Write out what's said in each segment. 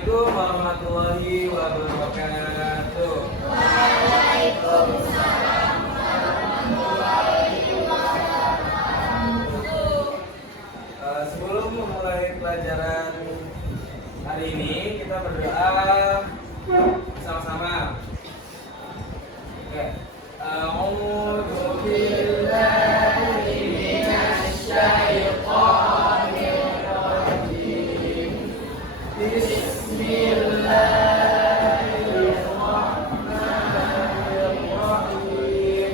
Assalamualaikum warahmatullahi wabarakatuh. Sebelum memulai pelajaran hari ini, kita berdoa sama-sama. Oke. A'udzu billahi minasy syaithanir rajim. Bismillahirrahmanirrahim.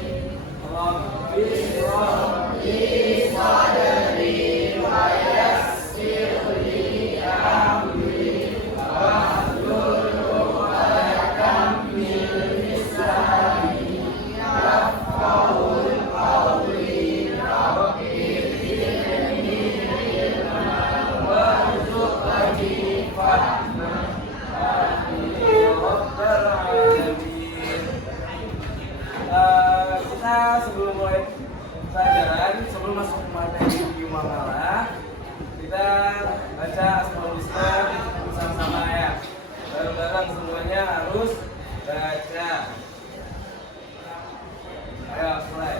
Rabbi shrah li sadri wa yassir li amri wahlul 'uqdatam min lisani yafqahul qawli. Rabbi zidni ilman warzuqni fahman. Amin ya rabbal alamin. Kita sebelum mulai pelajaran, sebelum masuk ke materi Yumangala, kita baca Asmaul Husna bersama-sama ya. Bareng-bareng semuanya harus baca. Ayo mulai.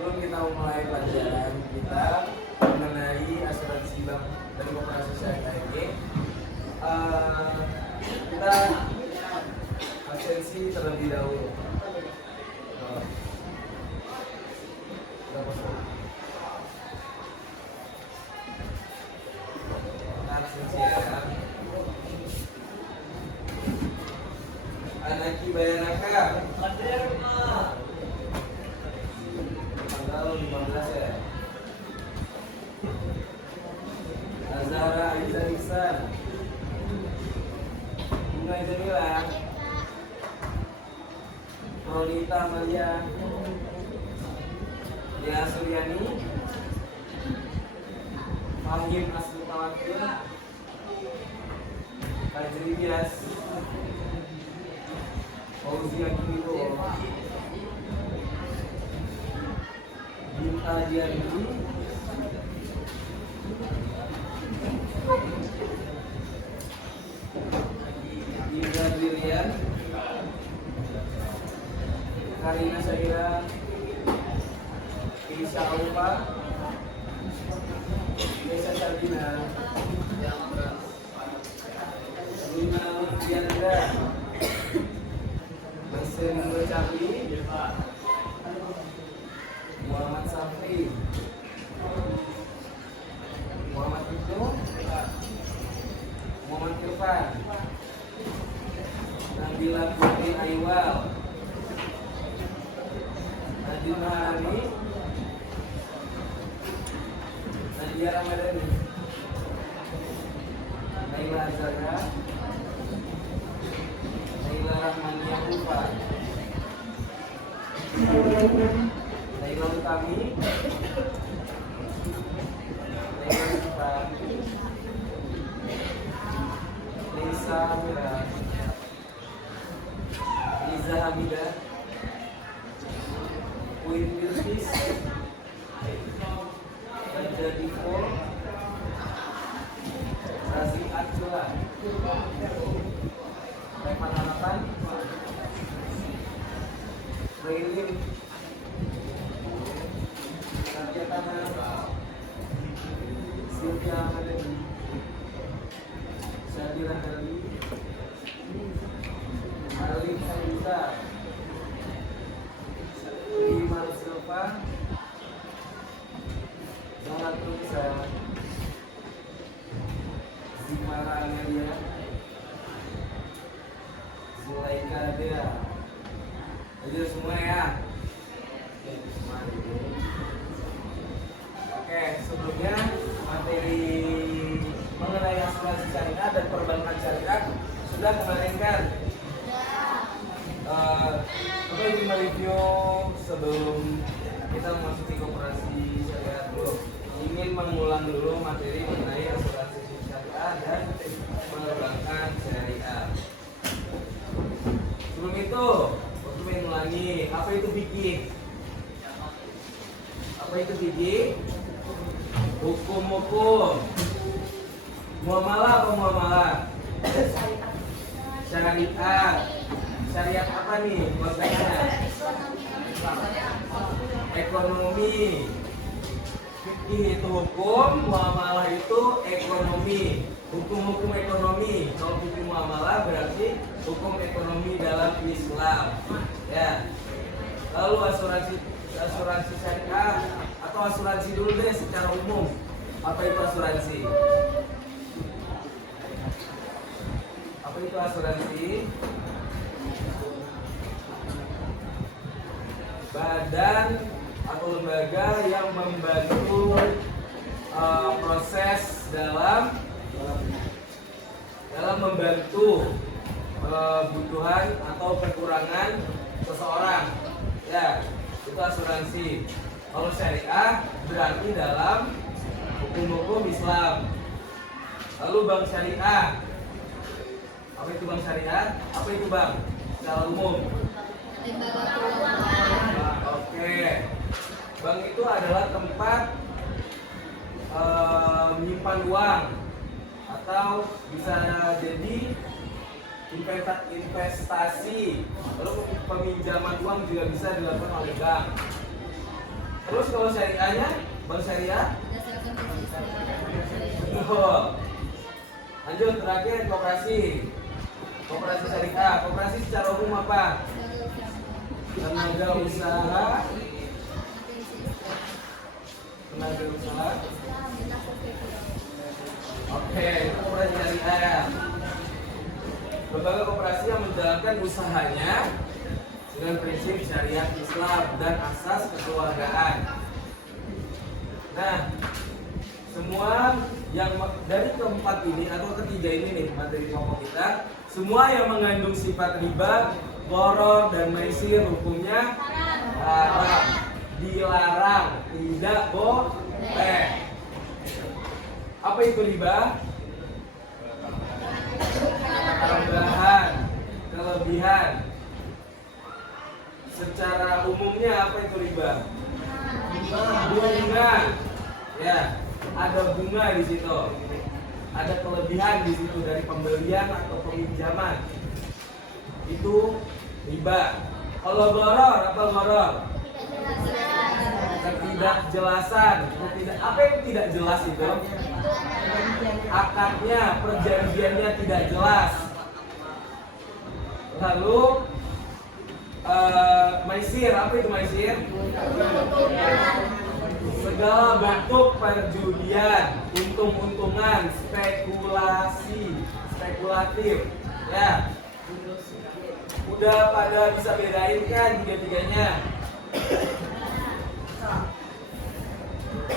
sebelum kita memulai pelajaran kita mengenai asuransi bank dan koperasi syariah ini, kita absensi terlebih dahulu. Absensi ya. Anaki Bayanaka tanggal 15 ya. Azhara Aiza Ihsan, Bunga Jamila, Ronita Amalia, Dia Suryani, Fahim Asli Tawakil, Fajri Bias, Fauzi Akimito, Binta Diani, Indra Brilian, Karina Syahira, Isya Alfa, Desa Sabina, Lina Diandra, Mesin Bercapi, Muhammad Safri, Muhammad Ibnu, Muhammad Irfan, Nabila Putri Aiwal, Nadine Maharani, Nadia Ramadhani, Naila Azhara, Naila Rahmania Ufa, Naila Utami, Naila Ufa, Lisa Amira, Liza Hamida, Queen Bilqis, Raja Divo, Razi Akila, Revan Hanapan, Raylin, Nadia Tana, Sylvia Amadani, Syadira Dali, Arlin Sayyida, Imar Silva, Zohar Turisa, Zimara Amelia, Zulaika Dea. Hadir semua ya. Oke, sebelumnya materi mengenai asuransi syariah dan perbankan syariah sudah kemarin kan? Kita ingin mereview sebelum kita memasuki koperasi syariah dulu. Ingin mengulang dulu materi mengenai asuransi syariah dan perbankan syariah. Sebelum itu, waktu mengulangi apa itu fikih? Apa itu fikih? Hukum-hukum. Muamalah apa muamalah? Syariat. Syariat apa nih? Maksudnya ekonomi. Fikih itu hukum, muamalah itu ekonomi. Hukum-hukum ekonomi. Kalau fikih muamalah berarti hukum ekonomi dalam Islam. Ya. Lalu asuransi syariah atau asuransi dulu deh secara umum. Apa itu asuransi? Apa itu asuransi? Badan atau lembaga yang membantu proses dalam membantu kebutuhan atau kekurangan seseorang. Ya, itu asuransi. Kalau syariah berarti dalam hukum-hukum Islam. Lalu bank syariah. Apa itu bank syariah? Apa itu bank? Secara umum. Oke. Bank itu adalah tempat menyimpan uang atau bisa jadi investasi. Lalu peminjaman uang juga bisa dilakukan oleh bank. Terus kalau syariahnya, bank syariah? berdasarkan prinsip Islam. Betul. Lanjut terakhir koperasi. Koperasi syariah. Koperasi secara umum apa? Tenaga usaha. Tenaga usaha. Oke, itu koperasi syariah. Lembaga koperasi yang menjalankan usahanya dengan prinsip syariat Islam dan asas kekeluargaan. Nah, semua yang dari keempat ini atau ketiga ini nih materi pokok kita, semua yang mengandung sifat riba, gharar dan maisir hukumnya haram, dilarang, tidak boleh. Apa itu riba? Tambahan, kelebihan. Secara umumnya apa itu riba? Bunga. Ya, ada bunga di situ. Ada kelebihan di situ dari pembelian atau peminjaman. Itu riba. Kalau gharar, apa gharar? Ketidakjelasan. Apa yang tidak jelas itu? Akadnya, perjanjiannya tidak jelas. Lalu maisir, apa itu maisir? Segala bentuk perjudian, untung-untungan, spekulasi, spekulatif. Ya, udah pada bisa bedain kan tiga-tiganya?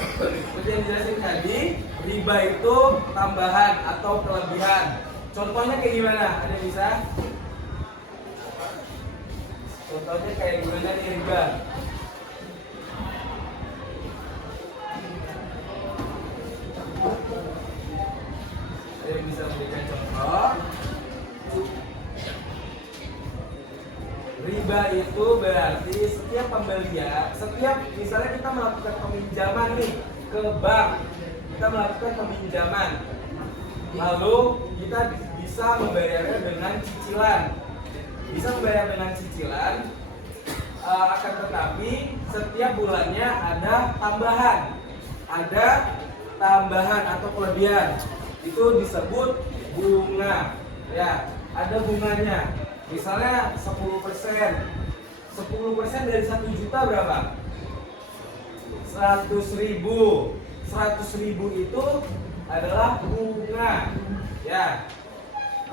Seperti yang dijelasin tadi, riba itu tambahan atau kelebihan. Contohnya kayak gimana? Ada yang bisa? Contohnya kayak gimana nih riba? Ada yang bisa memberikan contoh? Riba itu berarti setiap pembelian, setiap misalnya kita melakukan peminjaman nih ke bank, kita melakukan peminjaman, lalu kita bisa membayarnya dengan cicilan, akan tetapi setiap bulannya ada tambahan atau kelebihan, itu disebut bunga, ya, ada bunganya. Misalnya 10% dari 1 juta berapa? 100.000. 100.000 itu adalah bunga. Ya.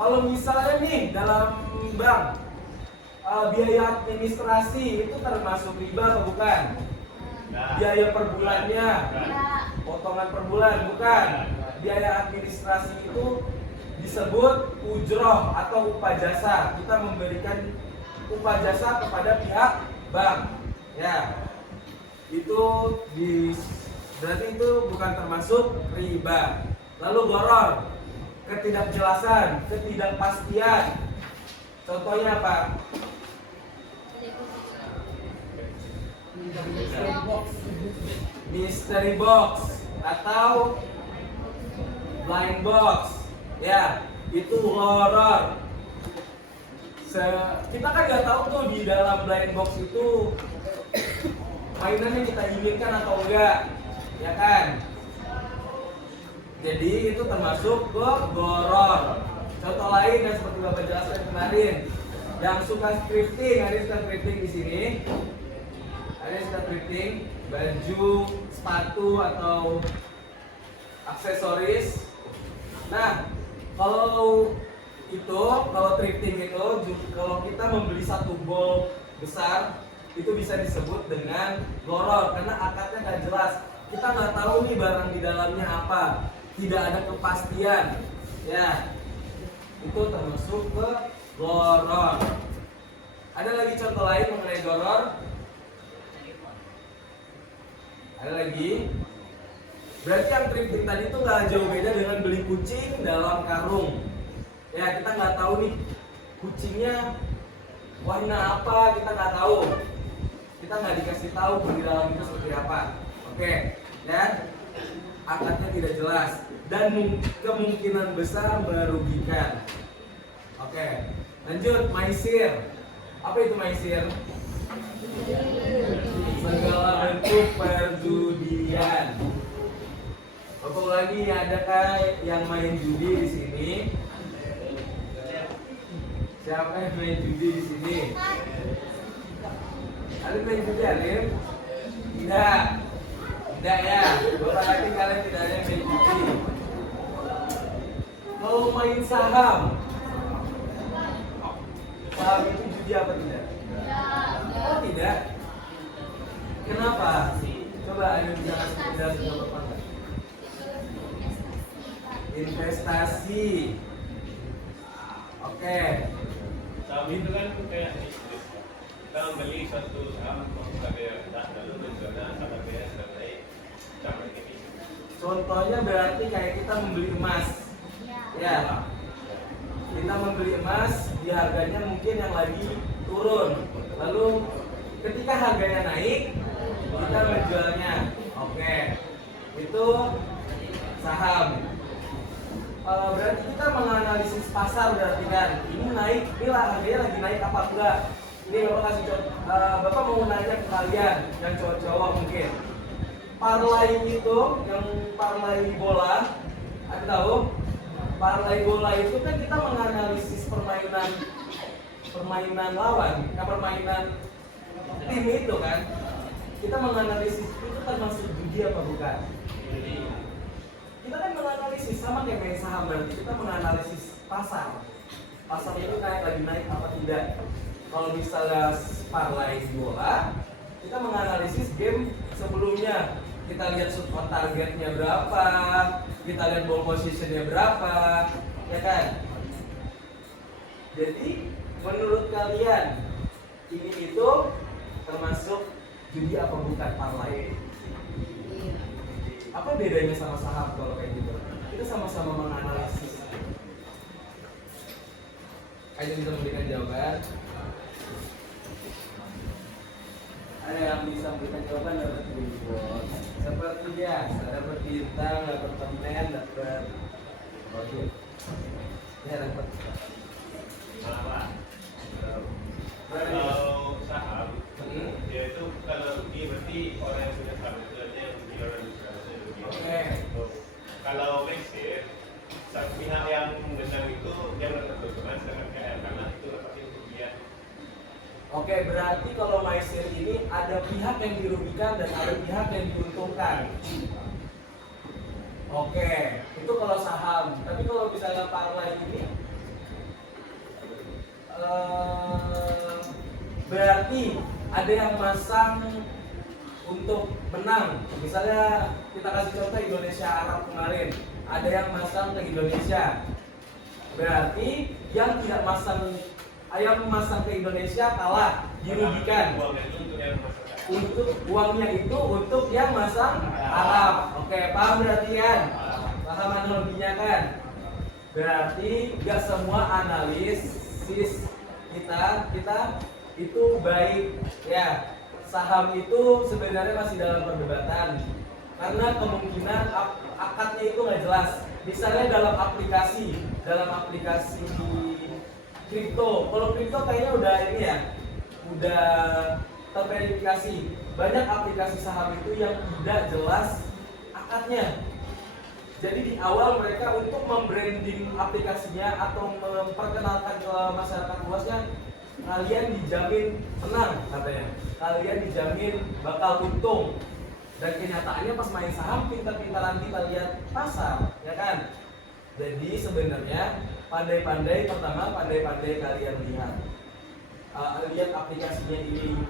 Kalau misalnya nih dalam bank biaya administrasi itu termasuk riba atau bukan? Biaya per bulannya, potongan per bulan bukan? Biaya administrasi itu disebut ujroh atau upah jasa. Kita memberikan upah jasa kepada pihak bank. Ya, itu berarti itu bukan termasuk riba. Lalu gharar, ketidakjelasan, ketidakpastian. Contohnya apa? Mystery box atau blind box. Ya, itu gharar. Kita kan nggak tahu tuh di dalam blind box itu mainannya kita inginkan atau enggak, ya kan? Jadi itu termasuk ke gharar. Contoh lain yang seperti Bapak jelaskan kemarin, yang suka thrifting, ada yang suka thrifting di sini, ada yang suka thrifting, baju, sepatu atau aksesoris. Nah, kalau thrifting itu, kalau kita membeli satu bol besar, itu bisa disebut dengan gharar karena akadnya nggak jelas. Kita nggak tahu nih barang di dalamnya apa, tidak ada kepastian. Ya, itu termasuk ke gharar. Ada lagi contoh lain mengenai gharar? Ada lagi? Berarti yang thrifting tadi itu nggak jauh beda dengan beli kucing dalam karung. Ya, kita nggak tahu nih kucingnya warna apa, kita nggak tahu. Kita nggak dikasih tahu di dalam itu seperti apa. Oke, ya, akadnya tidak jelas dan kemungkinan besar merugikan. Oke, lanjut maisir. Apa itu maisir? Segala bentuk nih, adakah yang main judi di sini? Siapa yang main judi di sini? Alif main judi, Alif? Tidak. Tidak ya. Bapak yakin kalian tidak ada yang main judi. Kalau main saham, saham itu judi apa tidak? Oh tidak. Kenapa? Coba Alif bisa kasih penjelasan ke Bapak. Investasi. Oke. Saham itu kan kayak bisnis. Kita membeli suatu saham harga rendah lalu menjualnya sama dia sudah naik sampai ini. Contohnya berarti kayak kita membeli emas. Ya. Kita membeli emas di harganya mungkin yang lagi turun. Lalu ketika harganya naik, kita menjualnya. Oke. Itu saham. Berarti kita menganalisis pasar berarti kan ini naik, ini lah harganya lagi naik apa enggak. Ini Bapak kasih contoh, Bapak mau nanya ke kalian yang cowok-cowok mungkin. Parlay itu yang parlay bola, ada tahu? Parlay bola itu kan kita menganalisis permainan lawan, permainan tim itu kan. Kita menganalisis itu termasuk judi apa bukan? Kita kan menganalisis sama kayak main saham, berarti kita menganalisis pasar itu lagi naik apa tidak. Kalau misalnya parlay bola, kita menganalisis game sebelumnya, kita lihat shoot on targetnya berapa, kita lihat ball positionnya berapa, ya kan. Jadi menurut kalian ini itu termasuk judi apa bukan parlay? Apa bedanya sama saham kalau kayak gitu? Kita sama-sama menganalisis. Ayo bisa memberikan jawaban. Ada yang bisa memberikan jawaban dapat reward. Seperti biasa, dapat bintang, dapat permen, dapat oke. Ya dapat. Kenapa? Kalau saham, dia itu kalau rugi berarti orang yang sudah saham itu aja yang rugi, orang yang sudah rugi. Oke. Kalau Mesir, pihak yang menang itu dia mendapat keuntungan, sedangkan pihak yang kalah itu dapat kerugian. Oke, berarti kalau maisir ini ada pihak yang dirugikan dan ada pihak yang diuntungkan. Oke, itu kalau saham. Tapi kalau misalnya parlay ini berarti ada yang masang untuk menang. Misalnya kita kasih contoh Indonesia Arab kemarin, ada yang masang ke Indonesia. Berarti yang tidak masang, yang memasang ke Indonesia kalah, dirugikan. Untuk uangnya itu untuk yang masang Arab. Oke, paham berarti kan? Paham analoginya kan? Berarti nggak semua analisis kita itu baik ya. Saham itu sebenarnya masih dalam perdebatan karena kemungkinan akadnya itu nggak jelas. Misalnya dalam aplikasi kripto. Kalau kripto kayaknya udah ini ya, udah terverifikasi. Banyak aplikasi saham itu yang tidak jelas akadnya. Jadi di awal mereka untuk membranding aplikasinya atau memperkenalkan ke masyarakat luasnya, kalian dijamin menang katanya. Kalian dijamin bakal untung. Dan kenyataannya pas main saham pintar-pintaran kita lihat pasar, ya kan? Jadi sebenarnya pandai-pandai kalian lihat aplikasinya ini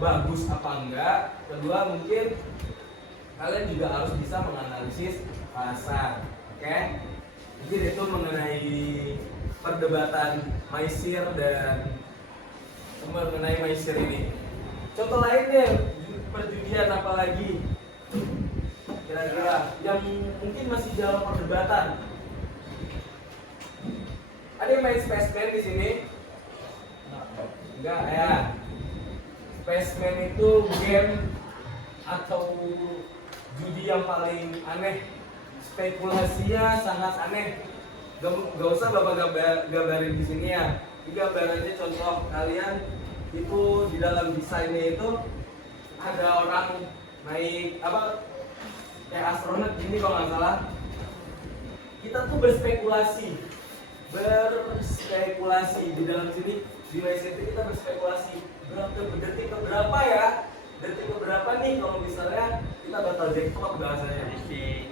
bagus apa enggak. Kedua mungkin kalian juga harus bisa menganalisis pasar, oke? Jadi itu mengenai perdebatan maisir dan mengenai maisir ini. Contoh lainnya perjudian apa lagi? Kira-kira yang mungkin masih dalam perdebatan. Ada yang main Spaceman di sini? Enggak ya. Spaceman itu game atau judi yang paling aneh. Spekulasinya sangat aneh. Gak usah Bapak gambarin di sini ya. Ini gambarannya contoh kalian itu di dalam desainnya itu ada orang naik apa kayak astronot gini kalau nggak salah. Kita tuh berspekulasi di dalam sini di WCT kita berspekulasi detik keberapa ya, detik keberapa nih kalau misalnya kita bakal jackpot bahasanya. Si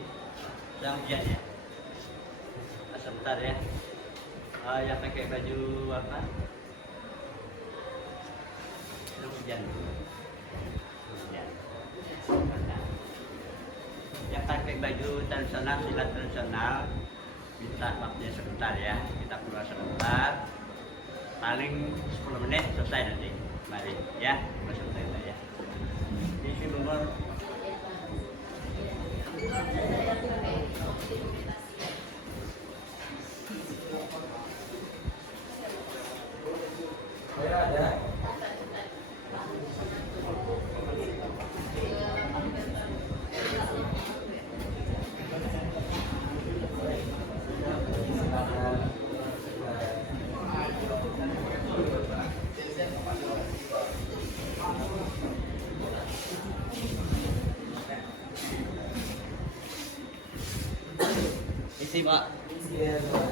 yang hujan ya. Sebentar ya. Yang pakai baju apa? Yang hujan. Hujan. Yang pakai baju tradisional, silat tradisional, minta waktunya sebentar ya. Kita keluar sebentar. Paling 10 menit selesai nanti. Mari ya, selesai ya. Isi nomor Saya ada. isi Pak. Iya, Pak.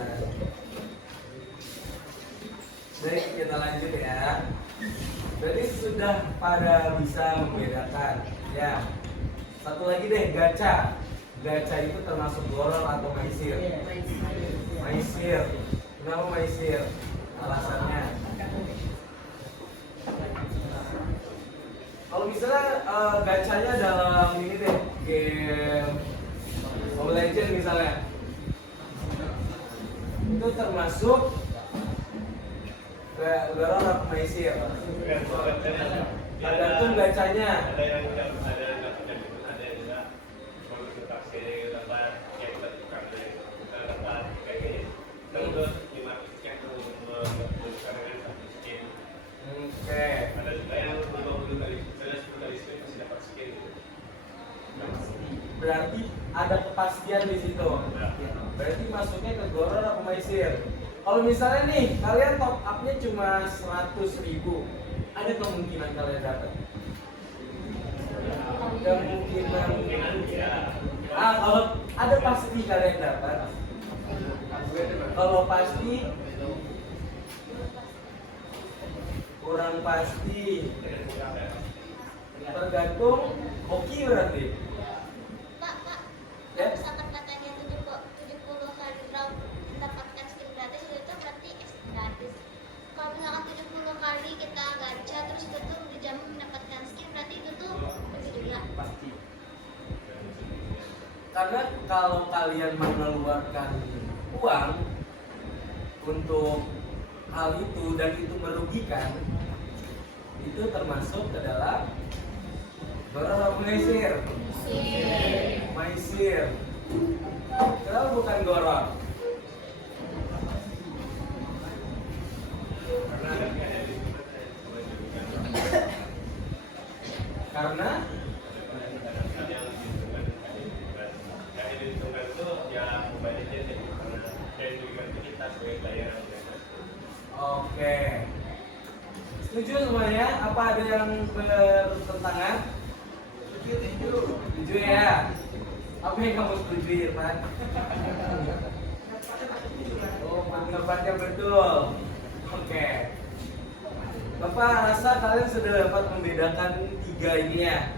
Baik, kita lanjut ya. Berarti sudah pada bisa membedakan. Ya. Satu lagi deh, gacha. Gacha itu termasuk goror atau maisir? Maisir. Kenapa maisir? Alasannya? Kalau misalnya gachanya dalam ini deh, game Mobile Legends misalnya, itu termasuk goror atau maisir? Tergantung gachanya. Ada yang nggak punya itu, ada yang nggak mau transaksi dapat yang tukar dapat kayak gini. Terus lima tiket sekarang satu skin. Oke. Ada juga yang 50 kali, 10 kali skin masih dapat skin. Berarti ada kepastian di situ. Berarti masuknya ke goror atau maisir? Kalau misalnya nih kalian top up-nya cuma 100.000, ada kemungkinan kalian dapat? Kemungkinan ya. kalau ada pasti kalian dapat. Kalau pasti kurang pasti, tergantung hoki berarti. Pak, Ya. misalkan katanya 70 kali round mendapatkan skin gratis, itu berarti gratis. Kalau misalkan 70 kali kita gacha terus itu tuh dijamin mendapatkan skin, berarti itu tuh lebih juga. Karena kalau kalian mengeluarkan uang untuk hal itu dan itu merugikan, itu termasuk ke dalam goror atau maisir? Maisir. Kenapa bukan goror? Karena yang diuntungkan itu ya budgetnya jadi karena yang diuntungkan itu kita sebagai player. oke. Setuju semuanya? Apa ada yang bertentangan? Setuju ya? Apa yang kamu setuju, Irfan? Oh, pendapatnya betul. Oke. Bapak rasa kalian sudah dapat membedakan tiga ini ya,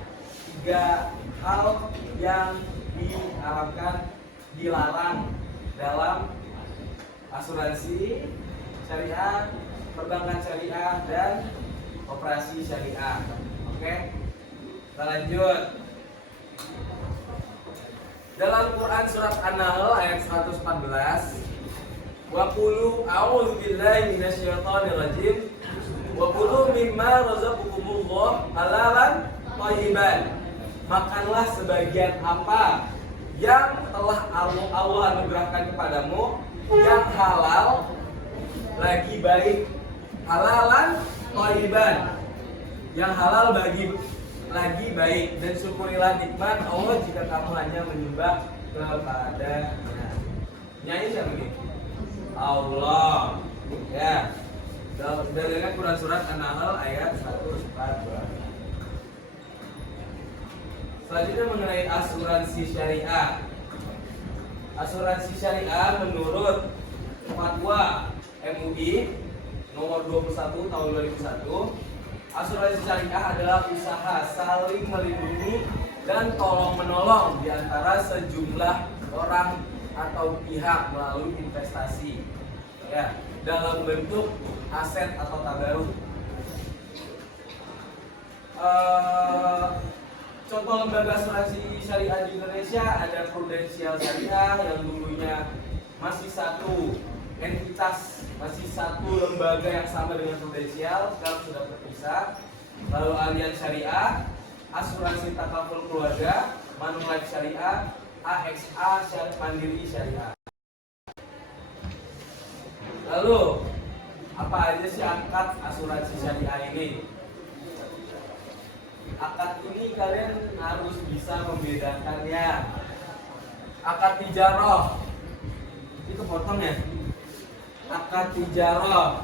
tiga hal yang diharapkan, dilarang dalam asuransi syariah, perbankan syariah, dan operasi syariah. Oke, kita lanjut. Dalam Quran surat An-Nahl ayat 114, wa qulu a'udzu billahi minasyaitonir rajim wa kulu mimma razaqakumullah halalan thayyiban. Makanlah sebagian apa yang telah Allah anugerahkan kepadamu yang halal lagi baik. Halalan thayyiban, yang halal bagi lagi baik, dan syukurilah nikmat Allah jika kamu hanya menyembah kepadanya. Nyanyi siapa nih? Allah. Ya. Dalilnya Quran surat An-Nahl ayat 114. Selanjutnya mengenai asuransi syariah. Asuransi syariah menurut Fatwa MUI nomor 21 tahun 2001, asuransi syariah adalah usaha saling melindungi dan tolong menolong di antara sejumlah orang atau pihak melalui investasi, ya, dalam bentuk aset atau tabaruk. Contoh lembaga asuransi syariah di Indonesia ada Prudential Syariah yang dulunya masih satu entitas, masih satu lembaga yang sama dengan Prudential, sekarang sudah terpisah. Lalu Allianz Syariah, Asuransi Takaful Keluarga, Manulife Syariah, AXA Mandiri Syariah. Lalu apa aja sih akad asuransi syariah ini? Akad ini kalian harus bisa membedakannya. Akad tijarah itu potong ya. Akad tijarah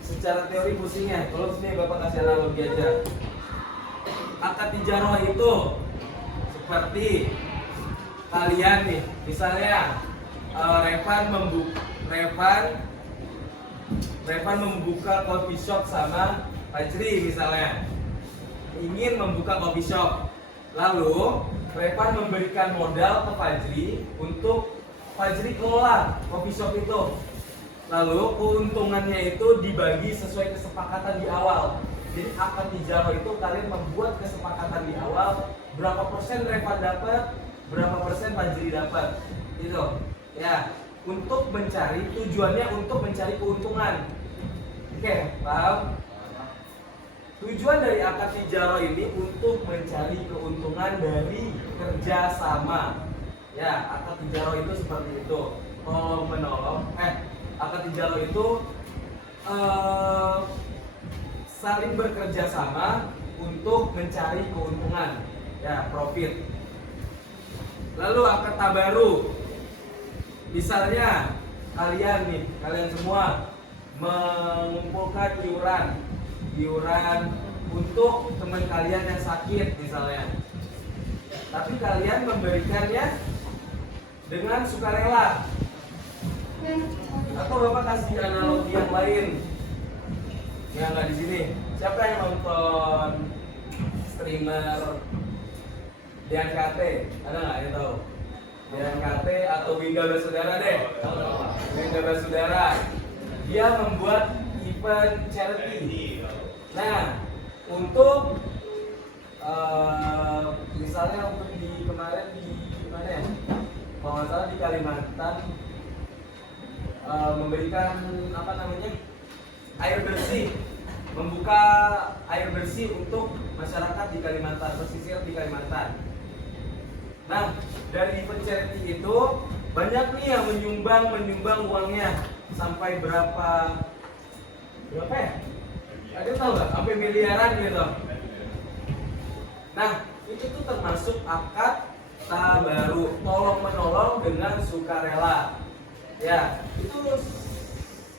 secara teori pusingnya. Kalau sini Bapak kasih analogi aja. Akad tijarah itu seperti kalian nih, misalnya Revan membuka coffee shop sama Fajri misalnya, ingin membuka coffee shop, lalu Revan memberikan modal ke Fajri untuk Fajri kelola coffee shop itu, lalu keuntungannya itu dibagi sesuai kesepakatan di awal. Jadi akad tijarah itu kalian membuat kesepakatan di awal, berapa persen Revan dapat, berapa persen Fajri dapat, gitu ya, untuk mencari, tujuannya untuk mencari keuntungan. Oke, paham? Tujuan dari akad tijarah ini untuk mencari keuntungan dari kerjasama. Ya, akad tijarah itu seperti itu, tolong menolong. Akad tijarah itu saling bekerja sama untuk mencari keuntungan, ya, profit. Lalu akad tabaru, misalnya kalian semua mengumpulkan iuran untuk teman kalian yang sakit misalnya, tapi kalian memberikannya dengan sukarela. Atau Bapak kasih analogi yang lain yang nggak di sini. Siapa yang nonton streamer DNKT? Ada nggak yang tahu? DNKT atau Wingga Basudara deh. Wingga Basudara. Dia membuat event charity. Nah, untuk misalnya untuk di kemarin di mana ya? Kalau nggak salah di Kalimantan, memberikan apa namanya, air bersih, membuka air bersih untuk masyarakat di Kalimantan, pesisir di Kalimantan. Nah, dari event charity itu banyak nih yang menyumbang uangnya sampai berapa ya? Ada tahu nggak? Sampai miliaran gitu. Nah, itu tuh termasuk akad tabaru, tolong menolong dengan sukarela. Ya, itu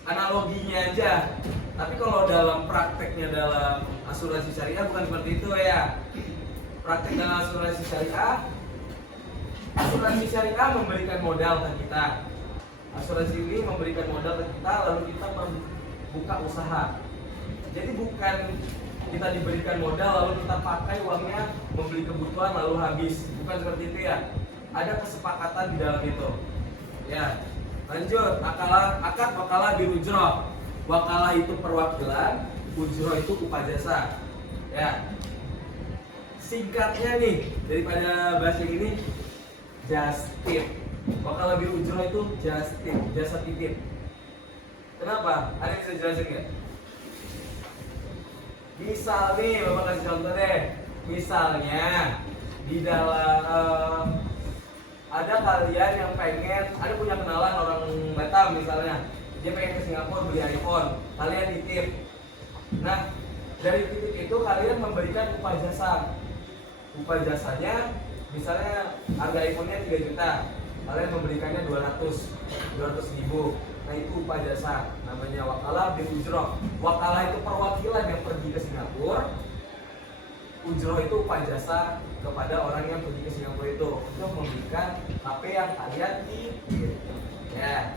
analoginya aja. Tapi kalau dalam prakteknya dalam asuransi syariah bukan seperti itu ya. Praktek dalam asuransi syariah memberikan modal ke kita. Asuransi ini memberikan modal ke kita, lalu kita membuka usaha. Jadi bukan kita diberikan modal lalu kita pakai uangnya membeli kebutuhan lalu habis. Bukan seperti itu ya. Ada kesepakatan di dalam itu. Ya. Lanjut, akad wakalah bil ujroh. Wakalah itu perwakilan, ujroh itu upah jasa. Ya. Singkatnya nih, daripada bahasa ini, just tip. Wakalah bil ujroh itu just tip, jasa titip. Kenapa? Ada yang bisa jelasin nggak? Misal nih, Bapak kasih contoh deh. Misalnya di dalam ada kalian yang pengen, ada punya kenalan orang Batam misalnya, dia pengen ke Singapura beli iPhone, kalian titip. Nah, dari titip itu kalian memberikan upah jasa. Upah jasanya, misalnya harga iPhone-nya 3 juta, kalian memberikannya 200 ribu. Nah, itu upah jasa, namanya wakalah bil ujroh. Wakalah itu perwakilan yang pergi ke ujroh itu upah jasa kepada orang yang pergi ke Singapura itu untuk memberikan HP yang kalian titip. Ya.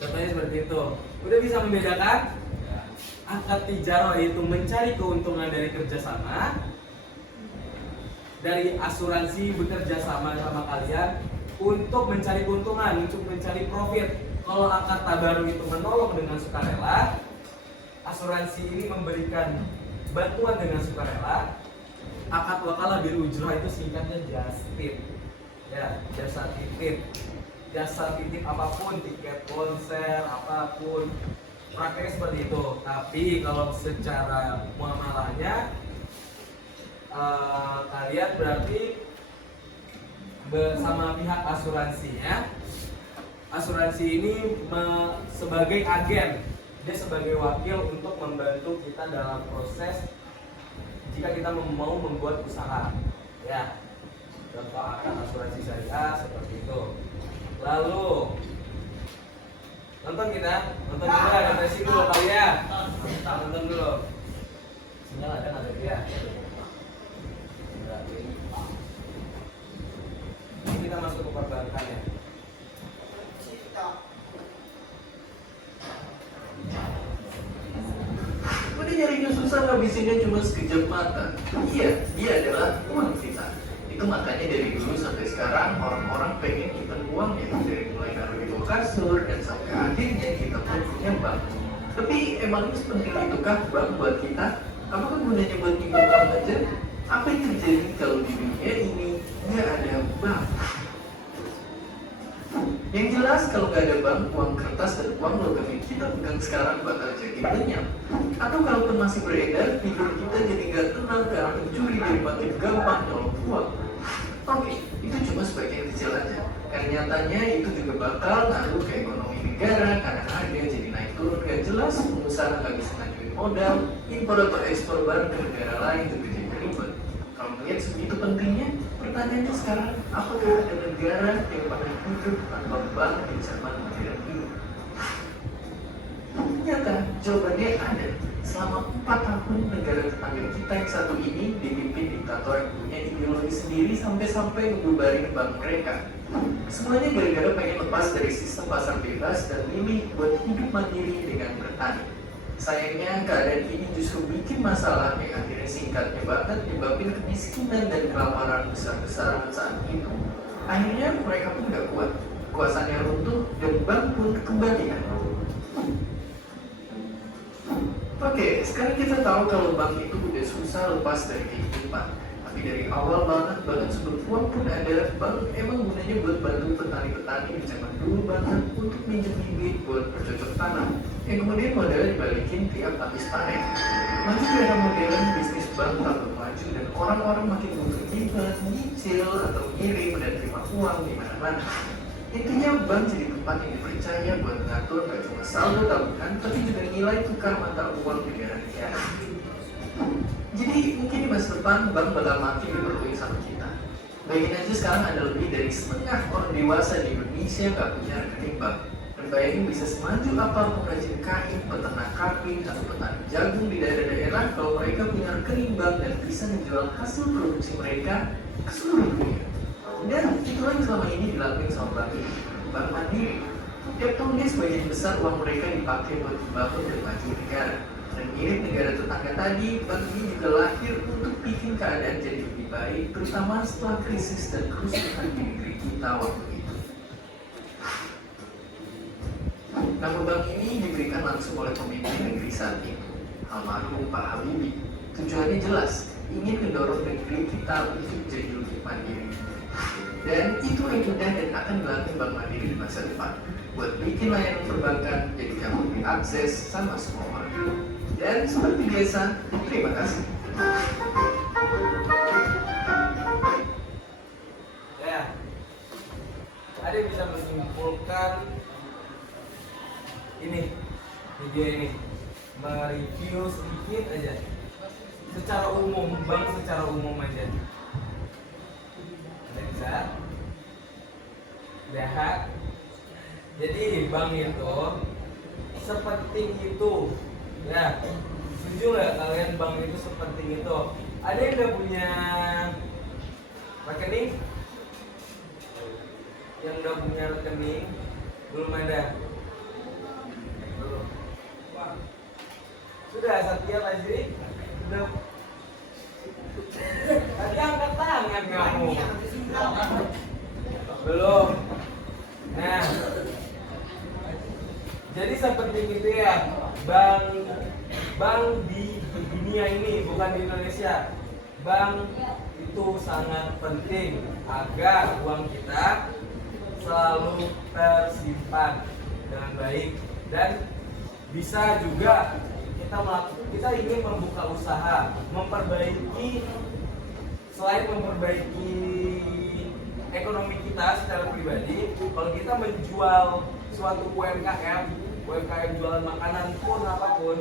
Contohnya seperti itu. Udah bisa membedakan? Akad tijarah itu mencari keuntungan dari kerjasama, dari asuransi bekerja sama kalian untuk mencari keuntungan, untuk mencari profit. Kalau akad tabarung itu menolong dengan sukarela, asuransi ini memberikan bantuan dengan sukarela. Akad wakalah bil ujrah itu singkatnya justip. Ya, jasa titip. Jasa titip apapun, tiket konser, apapun. Prakteknya seperti itu. Tapi kalau secara muamalahnya kalian berarti bersama pihak asuransinya. Asuransi ini sebagai agen, dia sebagai wakil untuk membantu kita dalam proses jika kita mau membuat usaha. Ya, contoh akad asuransi syariah seperti itu. Lalu nonton ada presi dulu kali ya. Nonton dulu. Sinyal ada ya. Ini kita masuk ke perbankan ya. Udah nyarinya susah, ngabisinnya cuma sekejap mata. Iya, dia adalah uang kita. Itu makanya dari dulu sampai sekarang orang-orang pengen nyimpen uang ya, dari mulai naruh di kasur dan sampai akhirnya kita pun punya bank. Tapi emangnya sepenting itukah bank buat kita? Apakah gunanya buat nyimpen uang aja? Apa yang terjadi kalau di dunia ini nggak ada bank? Yang jelas kalau nggak ada bank, uang kertas dan uang logam yang kita pegang sekarang bakal jadi lenyap. Atau kalaupun masih beredar, tidur kita jadi nggak tenang karena pencuri jadi makin gampang nyolong uang. Oke, itu cuma sebagian kecil aja. Karena nyatanya itu juga bakal ngaruh ke ekonomi negara karena harga jadi naik turun gak jelas, pengusaha nggak bisa ngajuin modal, impor atau ekspor barang ke negara lain juga jadi ribet. Kalau melihat segitu pentingnya, pertanyaannya sekarang, apakah ada negara yang pernah hidup tanpa bank di zaman modern ini? Ternyata jawabannya ada. Selama 4 tahun negara tetangga kita yang satu ini dipimpin diktator yang punya ideologi sendiri sampai-sampai ngebubarin bank mereka. Semuanya gara-gara pengen lepas dari sistem pasar bebas dan milih buat hidup mandiri dengan bertani. Sayangnya keadaan ini justru bikin masalah yang akhirnya singkatnya banget nyebabin kemiskinan dan kelaparan besar-besaran saat itu. Akhirnya mereka pun gak kuat, kuasanya runtuh dan bank pun kembalian. Oke, sekarang kita tahu kalau bank itu udah susah lepas dari kehidupan. Tapi dari awal banget sebelum uang pun ada, bank emang gunanya buat bantu petani-petani di zaman dulu banget untuk minjem bibit buat bercocok tanam. Yang kemudian modalnya dibalikin tiap habis panen. Maju era modern, bisnis bank tambah maju dan orang-orang makin butuh hibah, nyicil atau ngirim dan terima uang di mana-mana. Intinya bank jadi tempat yang dipercaya buat mengatur gak cuma saldo tabungan, tapi juga nilai tukar mata uang negara-negara. Jadi mungkin di masa depan bank bakal makin diperluin sama kita. Bayangin aja sekarang ada lebih dari setengah orang dewasa di Indonesia gak punya rekening bank. Dan bayangin bisa semaju apa pengrajin kain, peternak kambing, atau petani jagung di daerah-daerah kalau mereka punya rekening bank dan bisa menjual hasil produksi mereka ke seluruh dunia. Dan itulah yang selama ini dilakukan sama Bank Mandiri. Tiap tahunnya sebagian besar uang mereka dipakai buat membangun dan maju negara. Dan mirip negara tetangga tadi, bank ini juga lahir untuk bikin keadaan jadi lebih baik, terutama setelah krisis dan kerusakan di negeri kita waktu itu. Nama bank ini diberikan langsung oleh pemimpin negeri saat itu, almarhum Pak Habibie. Tujuannya jelas, ingin mendorong negeri kita untuk jadi lebih mandiri. Dan itu yang mudah dan akan dilakukan Bank Mandiri di masa depan buat bikin layanan perbankan jadi jauh lebih akses sama semua orang. Dan seperti biasa, terima kasih. Ya, ada yang bisa menyimpulkan ini video ini, mereview sedikit aja secara umum, bank secara umum aja. Bisa lihat, jadi bank itu sepenting itu, ya, setuju setuju nggak kalian bank itu sepenting itu? Ada yang udah punya rekening? Yang udah punya rekening? Belum ada? Belum. Wah. Sudah, Satya Fajri? Sudah. Tadi angkat tangan kamu. Belum. Nah, jadi sepenting itu ya, bank di dunia ini, bukan di Indonesia. Bank itu sangat penting agar uang kita selalu tersimpan dengan baik, dan bisa juga kita ingin membuka usaha, selain memperbaiki ekonomi kita secara pribadi, kalau kita menjual suatu UMKM jualan makanan pun apapun,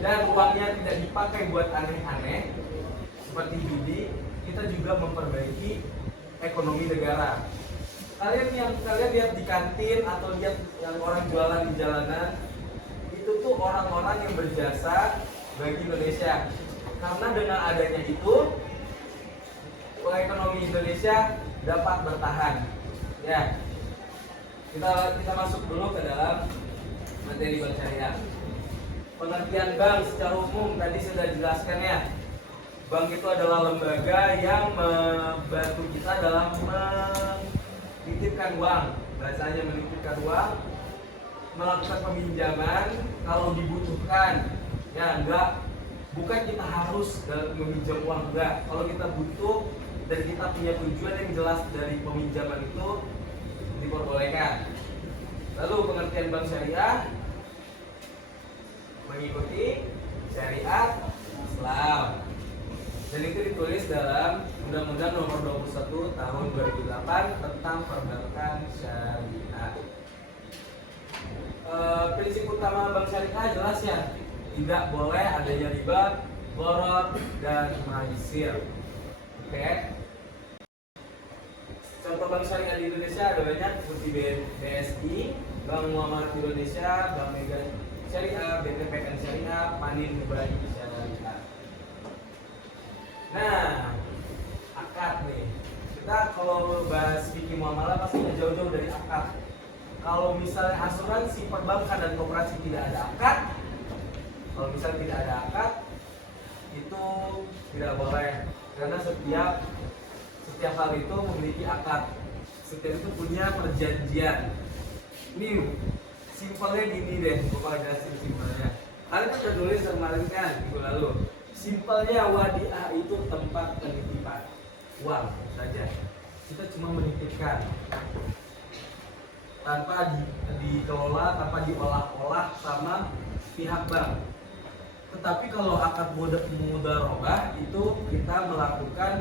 dan uangnya tidak dipakai buat aneh-aneh seperti judi, kita juga memperbaiki ekonomi negara. Kalian lihat di kantin atau lihat yang orang jualan di jalanan, itu tuh orang-orang yang berjasa bagi Indonesia. Karena dengan adanya itu, ekonomi Indonesia dapat bertahan. Ya, kita masuk dulu ke dalam materi bank syariah. Pengertian bank secara umum tadi sudah dijelaskan ya. Bank itu adalah lembaga yang membantu kita dalam menitipkan uang, bahasanya menitipkan uang, melakukan peminjaman kalau dibutuhkan. Ya, bukan kita harus dalam meminjam uang, enggak. Kalau kita butuh dan kita punya tujuan yang jelas dari peminjaman itu, diperbolehkan. Lalu pengertian bank syariah mengikuti syariat Islam, dan itu ditulis dalam Undang-Undang Nomor 21 Tahun 2008 tentang perbankan syariah. Prinsip utama bank syariah jelas ya, tidak boleh adanya riba, gharar, dan maisir. Oke. Contoh bank syariah di Indonesia ada banyak, seperti BSI, Bank Muamalah Indonesia, Bank Mega Syariah, BTPN Syariah, Panin Mubadi Syariah. Nah, akad nih. Kita kalau bahas fikih muamalah pasti nggak jauh-jauh dari akad. Kalau misalnya asuransi, perbankan, dan koperasi tidak ada akad, kalau misalnya tidak ada akad, itu tidak boleh. Karena setiap hal itu memiliki akad. Setiap itu punya perjanjian. Ini simpelnya gini deh, gue bakal jelasin simpelnya. Kalian kan udah tulis kemarin kan, minggu lalu. Simpelnya wadiah itu tempat penitipan uang saja. Kita cuma menitipkan tanpa dikelola, tanpa diolah-olah sama pihak bank. Tetapi kalau akad mudharabah itu kita melakukan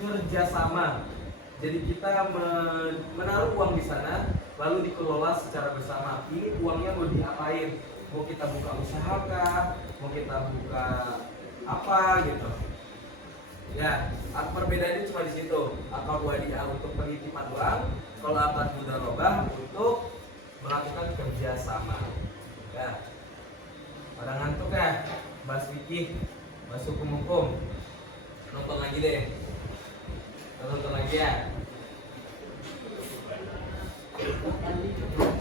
kerjasama. Jadi kita menaruh uang di sana, lalu dikelola secara bersama. Ini uangnya mau diapain? Mau kita buka usaha kah? Mau kita buka apa gitu? Ya, perbedaannya cuma di situ. Akad wadiah untuk penitipan uang, kalau akad mudharabah untuk melakukan kerjasama. Ya, pada ngantuk ya? Bahas fikih, bahas hukum-hukum. Nonton lagi deh. Nonton lagi ya.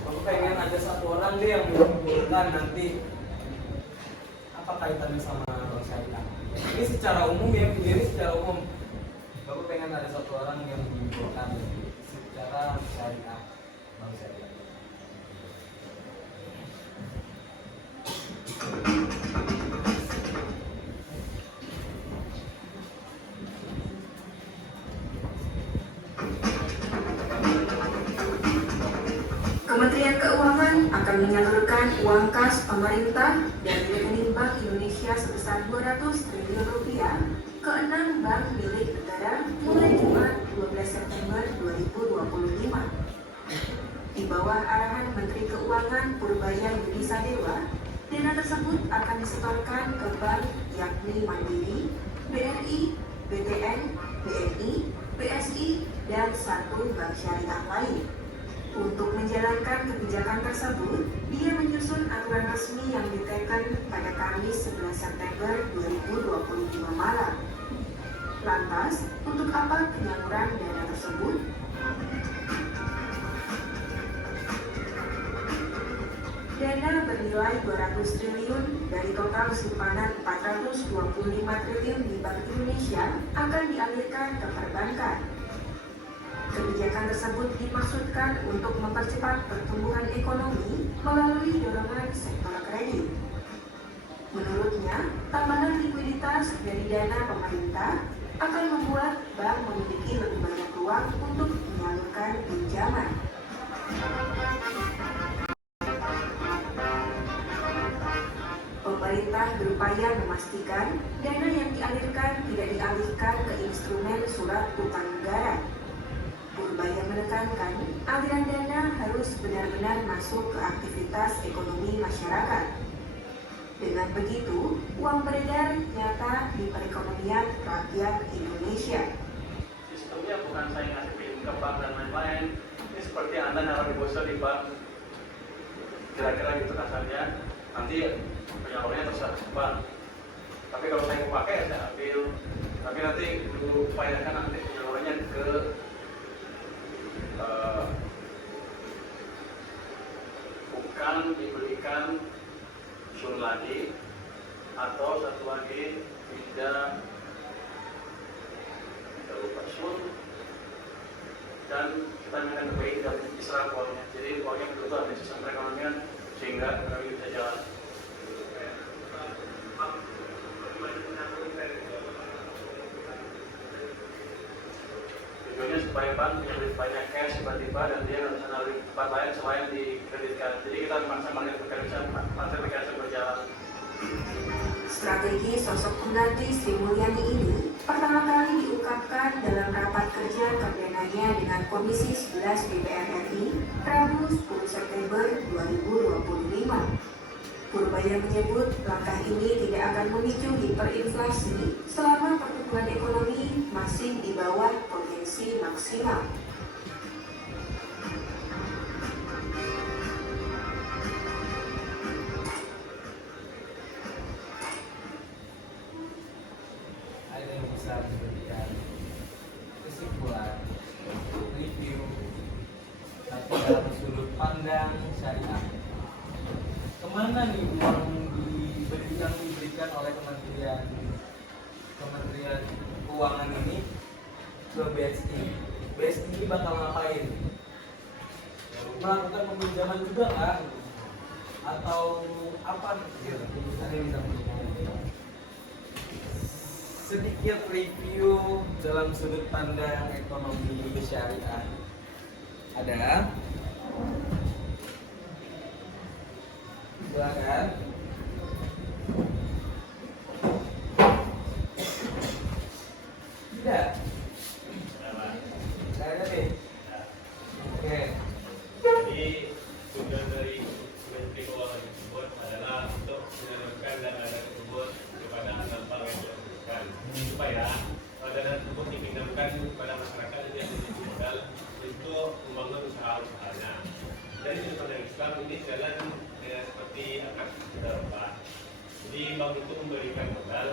Aku pengen ada satu orang deh yang menyimpulkan nanti apa kaitannya sama bank syariah. Ini secara umum ya, ini secara umum. Aku pengen ada satu orang yang menyimpulkan secara syariah, bank syariah. Kementerian Keuangan akan menyalurkan uang kas pemerintah dari rekening Bank Indonesia sebesar 200 triliun rupiah ke 6 bank milik negara mulai Jumat 12 September 2025. Di bawah arahan Menteri Keuangan Purbaya Yudi Sadewa, dana tersebut akan disetorkan ke bank yakni Mandiri, BRI, BTN, BNI, BSI, dan satu bank syariah lain. Untuk menjalankan kebijakan tersebut, Dia menyusun aturan resmi yang diteken pada Kamis 11 September 2025 malam. Lantas, untuk apa penyaluran dana tersebut? Dana bernilai 200 triliun dari total simpanan 425 triliun di Bank Indonesia akan dialirkan ke perbankan. Kebijakan tersebut dimaksudkan untuk mempercepat pertumbuhan ekonomi melalui dorongan sektor kredit. Menurutnya, tambahan likuiditas dari dana pemerintah akan membuat bank memiliki lebih banyak ruang untuk menyalurkan pinjaman. Pemerintah berupaya memastikan dana yang dialirkan tidak dialihkan ke instrumen surat utang negara. Purbaya menekankan aliran dana harus benar-benar masuk ke aktivitas ekonomi masyarakat. Dengan begitu, uang beredar nyata di perekonomian rakyat Indonesia. Sistemnya bukan saya ngasih pinjam ke bank dan lain-lain. Ini seperti Anda naruh deposit di bank. Kira-kira gitu kasarnya. Nanti penyalurnya terserah bank. Tapi kalau saya mau pakai, saya ambil. Tapi nanti upayakan nanti penyalurannya ke bukan diberikan sun lagi atau satu lagi tidak terlupa sun dan kita akan terbaik dan diserap uangnya. Jadi uangnya betul-betul ada sistem perekonomian sehingga kami bisa jalan. Tujuannya supaya bank punya lebih banyak cash tiba-tiba dan dia nggak bisa narik tempat lain selain dikreditkan. Jadi kita memaksa market mechanism berjalan. Strategi sosok pengganti Sri Mulyani ini pertama kali diungkapkan dalam rapat kerja perdananya dengan Komisi 11 DPR RI Rabu 10 September 2025. Purbaya menyebut langkah ini tidak akan memicu hiperinflasi selama pertumbuhan ekonomi masih di bawah potensi maksimal. Ada yang bisa memberikan kesimpulan, review, tapi dalam sudut pandang syariah. Kemana nih uang yang diberikan oleh Kementerian Keuangan ini ke BSI? BSI ini bakal ngapain? Melakukan peminjaman juga kan? Atau apa? Ada yang bisa menjawab? Sedikit review dalam sudut pandang ekonomi syariah. Ada? Silakan. Tidak. Tidak ada nih. Oke. Jadi tujuan dari Menteri Keuangan tersebut adalah untuk menyalurkan dana tersebut kepada bank yang dilakukan supaya dana tersebut dipinjamkan kepada masyarakat yang memiliki modal untuk membangun usaha-usahanya. Dan di dalam Islam ini jalan seperti akan Eropa. Jadi bank itu memberikan modal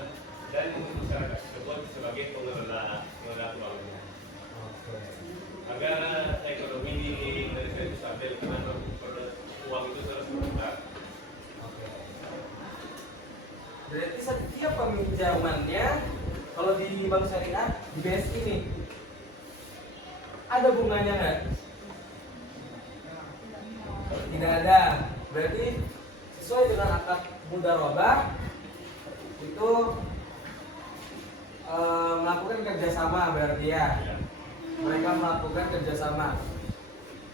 dan masyarakat tersebut sebagai pengelola uangnya. Agar ekonomi di Indonesia itu stabil karena uang itu terus berputar. Berarti setiap peminjamannya kalau di bank syariah di BSI ini ada bunganya nggak? Tidak ada. Berarti sesuai dengan akad mudharabah itu melakukan kerjasama berarti ya. Mereka melakukan kerjasama.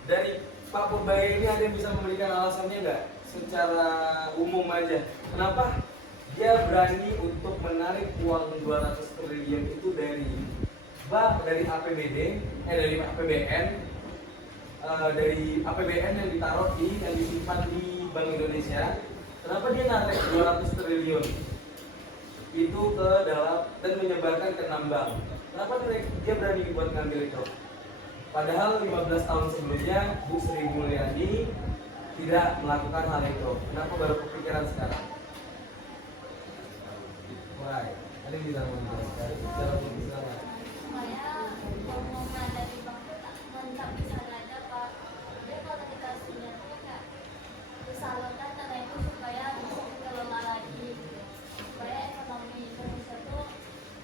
Dari Pak Purbaya ini ada yang bisa memberikan alasannya nggak? Secara umum aja. Kenapa dia berani untuk menarik uang 200 triliun itu dari APBD, dari APBN, dari APBN yang ditaruh yang disimpan di Bank Indonesia. Kenapa dia narik 200 triliun itu ke dalam dan menyebarkan ke 6 bank? Kenapa dia berani buat ngambil itu? Padahal 15 tahun sebelumnya Bu Sri Mulyani tidak melakukan hal itu? Kenapa baru kepikiran sekarang? Why? Ada yang bilang menjelaskan secara pemisahan. Supaya omongan dari bank itu nggak bisa aja Pak. Jadi kalau dikasihnya tuh nggak disalurkan karena itu supaya bisa dikelola lagi, supaya ekonomi Indonesia tuh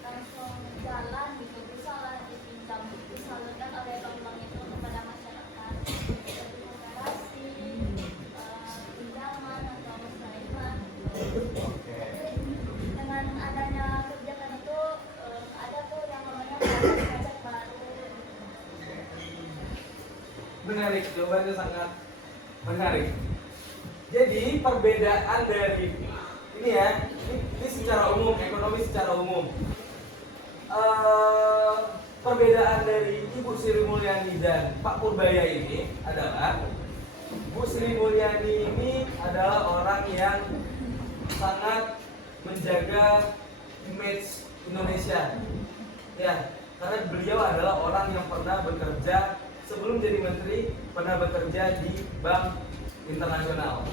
langsung jalan gitu, bisa lah dipinjam, disalurkan oleh bank-bank itu kepada masyarakat. Jadi koperasi, pinjaman atau musliman. Oke. Dengan adanya kebijakan itu ada tuh yang namanya pajak baru. Menarik, jawabannya sangat menarik. Jadi perbedaan dari ini ya, ini secara umum, ekonomi secara umum. Perbedaan dari Ibu Sri Mulyani dan Pak Purbaya ini adalah Bu Sri Mulyani ini adalah orang yang sangat menjaga image Indonesia. Ya, karena beliau adalah orang yang pernah bekerja sebelum jadi menteri, pernah bekerja di Bank Internasional.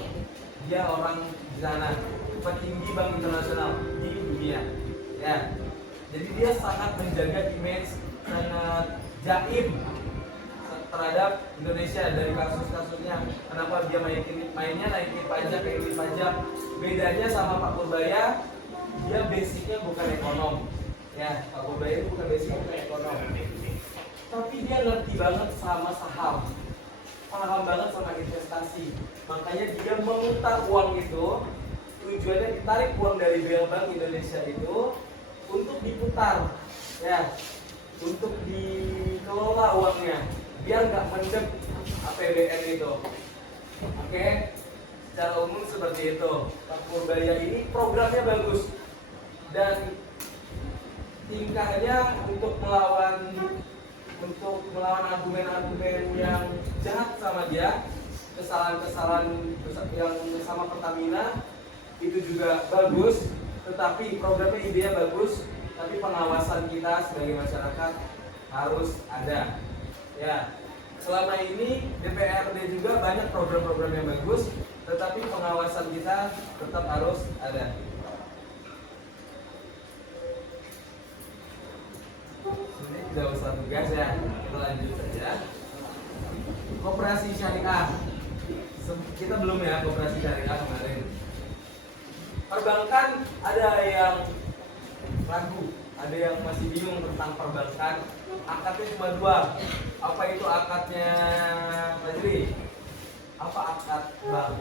Dia orang di sana, petinggi Bank Internasional di dunia. Ya, jadi dia sangat menjaga image, sangat jaim terhadap Indonesia dari kasus-kasusnya. Kenapa dia mainnya naikin pajak. Bedanya sama Pak Purbaya, dia basicnya bukan ekonom. Ya, Pak Purbaya itu bukan basicnya bukan ekonom. Tapi dia ngerti banget sama saham, paham banget sama investasi. Makanya dia memutar uang itu, tujuannya ditarik uang dari Bank Indonesia itu untuk diputar, ya, untuk dikelola uangnya, biar nggak mendem APBN itu. Oke, secara umum seperti itu. Pak Purbaya ini programnya bagus dan tingkahnya untuk melawan argumen-argumen yang jahat sama dia, kesalahan-kesalahan yang sama Pertamina itu juga bagus, tetapi programnya idenya bagus, tapi pengawasan kita sebagai masyarakat harus ada. Ya, selama ini DPRD juga banyak program-program yang bagus, tetapi pengawasan kita tetap harus ada. Ini tidak usah tugas ya, kita lanjut saja. Koperasi syariah, kita belum ya koperasi syariah kemarin. Perbankan ada yang ragu, ada yang masih bingung tentang perbankan. Akadnya cuma dua. Apa itu akadnya, Fajri? Apa akad bank?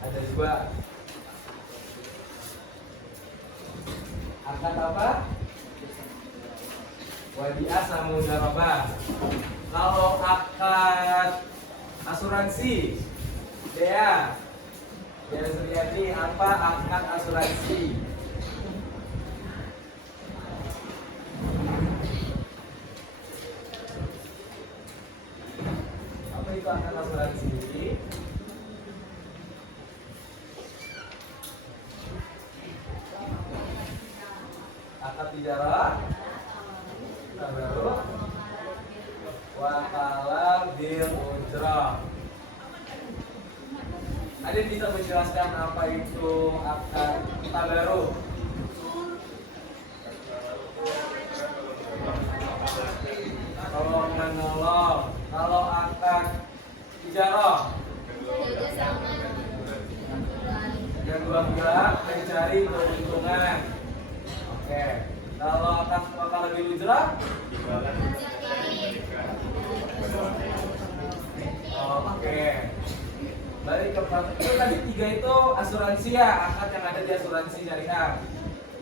Ada dua. Akad apa? Wadiah sama mudharabah. Kalau akad asuransi, Dea Suryati, apa akad asuransi? Apa itu akad asuransi? Akad tijarah, tabarruk, wakalah bil ujrah. Ada yang bisa menjelaskan apa itu akad tabarruk? Tolong menolong. Kalau akad tijarah, yang dua pihak mencari keuntungan. Oke. Kalau akad wakalah bil ujrah, oke. Balik ke itu tadi tiga itu asuransi ya, akad yang ada di asuransi syariah.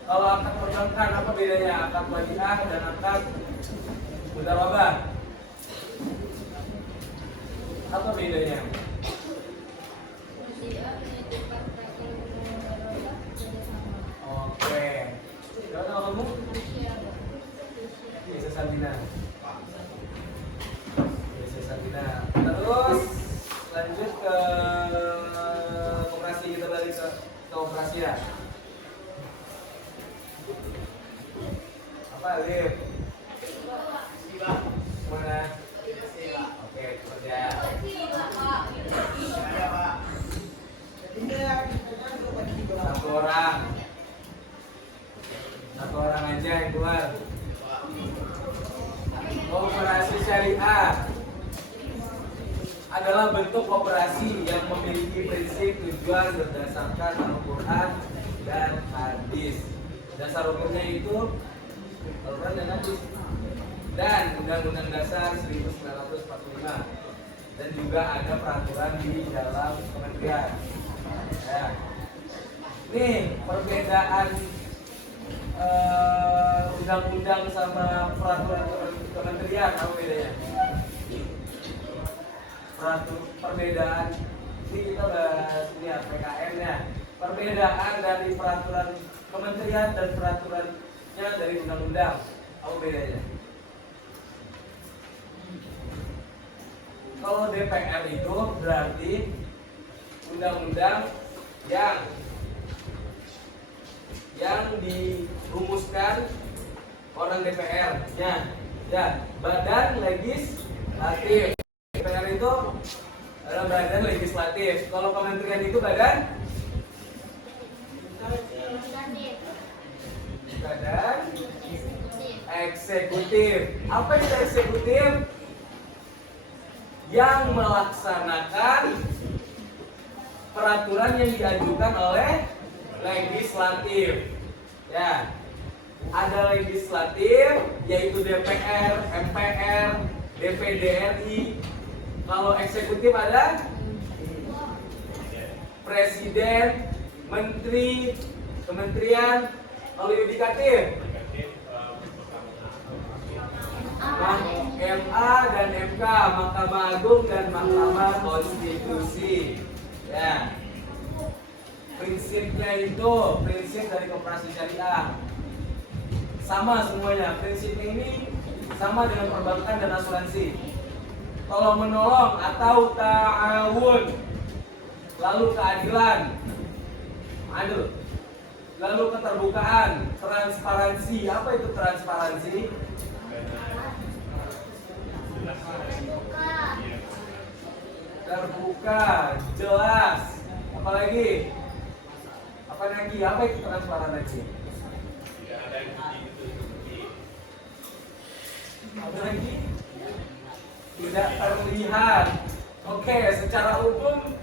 Kalau akad perbankan apa bedanya akad wadiah dan akad mudharabah? Apa bedanya? Oke. Gimana kamu? Biasa Sabina. Terus lanjut ke koperasi, kita balik ke koperasi ya. Apa Alif? Mana? adalah bentuk koperasi yang memiliki prinsip tujuan berdasarkan Al-Quran dan hadis. Dasar hukumnya itu Al-Quran dan hadis dan Undang-Undang Dasar 1945, dan juga ada peraturan di dalam kementerian. Ya. Nih perbedaan undang-undang sama peraturan kementerian apa bedanya? Perbedaan ini kita bahas lihat PKN nya. Perbedaan dari peraturan kementerian dan peraturannya dari undang-undang apa bedanya? Kalau DPR itu berarti undang-undang yang dirumuskan orang DPR-nya, ya, badan legislatif. DPR itu adalah badan legislatif. Kalau kementerian itu badan eksekutif. Apa itu eksekutif? Yang melaksanakan peraturan yang diajukan oleh legislatif. Ya, ada legislatif yaitu DPR, MPR, DPD RI. Kalau eksekutif ada presiden, menteri, kementerian. Kalau yudikatif MA dan MK, Mahkamah Agung dan Mahkamah Konstitusi. Ya. Prinsipnya itu prinsip dari koperasi syariah. Sama semuanya. Prinsipnya ini sama dengan perbankan dan asuransi. Tolong menolong atau ta'awun. Lalu keadilan. Aduh. Lalu keterbukaan, transparansi. Apa itu transparansi? Terbuka, jelas. Apalagi? Apa lagi? Apa itu transparan lagi? Tidak ada yang ditutupi. Apa lagi? Tidak terlihat. Oke, secara hukum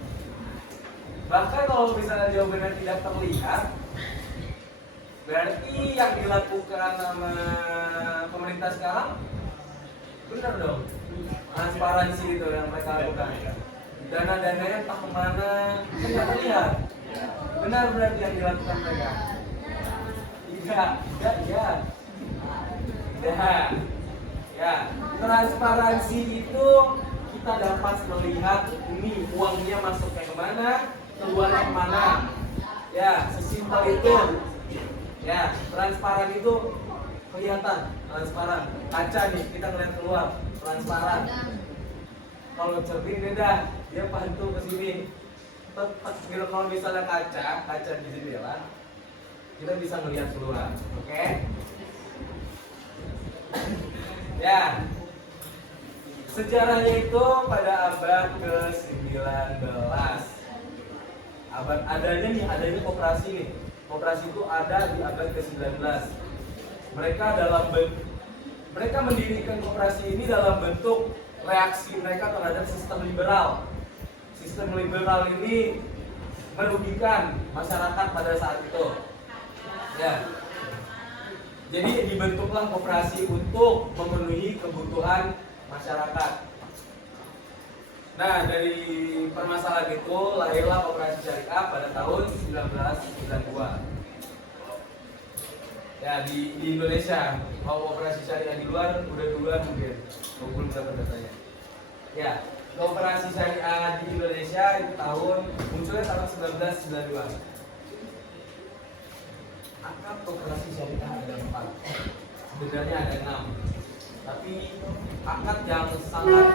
bahkan kalau misalnya jawabannya tidak terlihat, berarti yang dilakukan sama pemerintah sekarang benar dong. Transparansi itu yang mereka lakukan. Dana-dananya entah kemana, tidak terlihat. Benar berarti yang dilakukan mereka. Tidak, ya. Ya, transparansi itu kita dapat melihat ini uangnya masuknya kemana, keluarnya kemana. Ya, sesimpel itu. Ya, transparan itu kelihatan, transparan. Kaca nih, kita ngeliat keluar, transparan. Kalau cermin beda, dia pantul ke sini. Kalau misalnya kaca di jendela, kita bisa melihat keluar. Oke? Ya. Sejarahnya itu pada abad ke-19. Adanya koperasi nih. Koperasi itu ada di abad ke-19. Mereka mendirikan koperasi ini dalam bentuk reaksi mereka terhadap sistem liberal. Sistem liberal ini merugikan masyarakat pada saat itu. Ya. Jadi dibentuklah koperasi untuk memenuhi kebutuhan masyarakat. Nah, dari permasalahan itu lahirlah koperasi syariah pada tahun 1992. Ya, di Indonesia. Kalau koperasi syariah di luar udah duluan mungkin. Belum dapat datanya. Ya, koperasi syariah di Indonesia itu munculnya tahun 1992. Akad koperasi syariah ada 4. Sebenarnya ada 6. Tapi akad yang sangat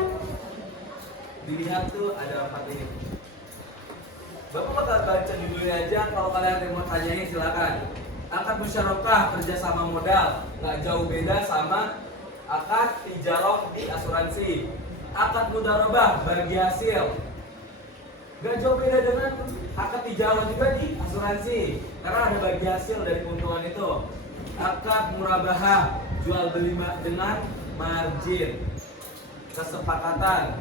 dilihat tuh ada 4 ini. Bapak bakal baca judulnya aja, kalau kalian ada mau tanyain silakan. Akad musyarakah kerjasama modal, nggak jauh beda sama akad tijarah di asuransi. Akad mudharabah bagi hasil, nggak jauh beda dengan akad tijarah juga di asuransi, karena ada bagi hasil dari keuntungan itu. Akad murabahah jual beli dengan margin, kesepakatan.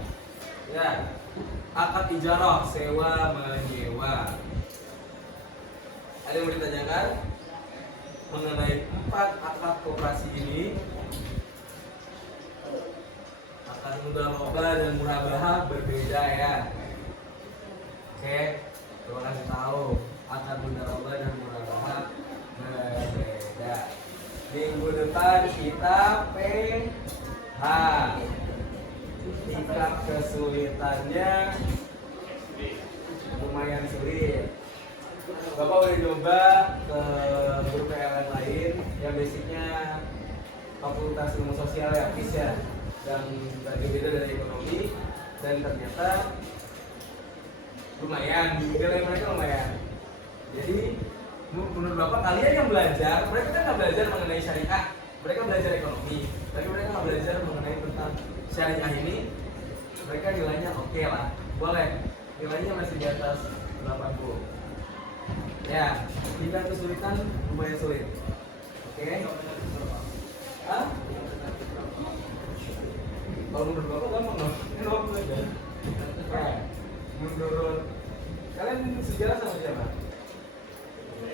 Ya, Akad ijarah, sewa menyewa. Ada yang mau ditanyakan mengenai 4 akad koperasi ini? Akad mudharabah dan murabahah berbeda ya. Oke, terima kasih tahu. Akad mudharabah dan murabahah berbeda. Minggu depan kita PH. Tingkat kesulitannya lumayan sulit. Bapak udah coba ke guru PL yang lain yang basicnya Fakultas Ilmu Sosial ya, FIS ya, yang berbeda dari ekonomi, dan ternyata lumayan, nilai mereka lumayan. Jadi menurut Bapak, kalian yang belajar, mereka kan nggak belajar mengenai syariah, mereka belajar ekonomi, tapi mereka nggak belajar mengenai tentang syariah ini. Mereka nilainya oke lah, boleh, nilainya masih di atas 80. Ya, tingkat kesulitan lumayan sulit. Oke. Hah? Kalau menurut Bapak gampang dong. Ini waktu aja. Ya. Menurut kalian sejarah sama siapa?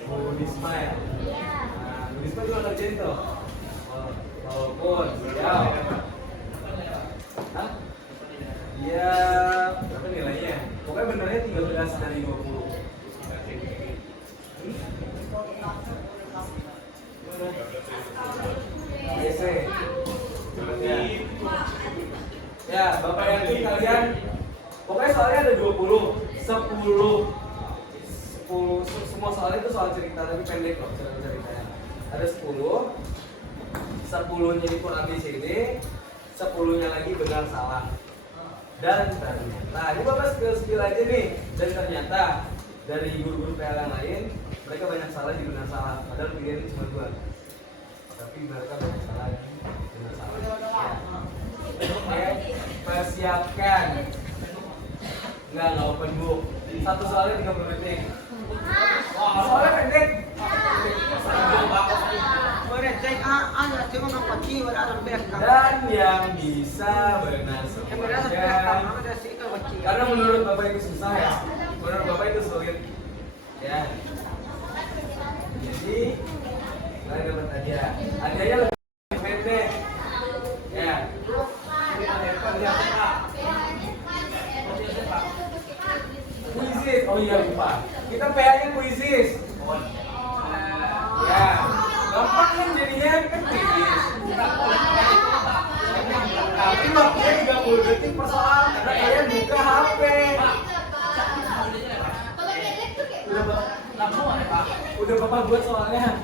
Bu Risma ya? Iya. Nah, Bu Risma juga ngerjain tuh. Walaupun ya. Hah? Iya, berapa nilainya? Pokoknya benernya 13 dari 20. Yes, ya, Bapak yakin kalian pokoknya soalnya ada 20, 10, semua soalnya itu soal cerita tapi pendek kok ceritanya. Ada 10, 10-nya itu ABCD, 10-nya lagi benar salah. Dan ternyata, ini Bapak skill aja nih. Dan ternyata dari guru-guru PL yang lain, mereka banyak salah di benar salah. Padahal pilihannya cuma 2. Tapi mereka banyak salah di benar salah. Ya. Oke, persiapkan. Enggak open book. Satu soalnya 30 detik. Wah, soalnya pendek. Dan yang bisa benar semuanya. Karena menurut Bapak itu susah ya. Menurut Bapak itu sulit. Ya. Jadi kalian dapat hadiah. Hadiahnya lebih pendek. Ya. Kuisis. Oh iya lupa. Kita PA-nya kuisis. Ya. Gampang kan jadinya kan kuisis. Tapi waktunya 30 detik per soal karena kalian buka HP. Udah Bapak buat soalnya.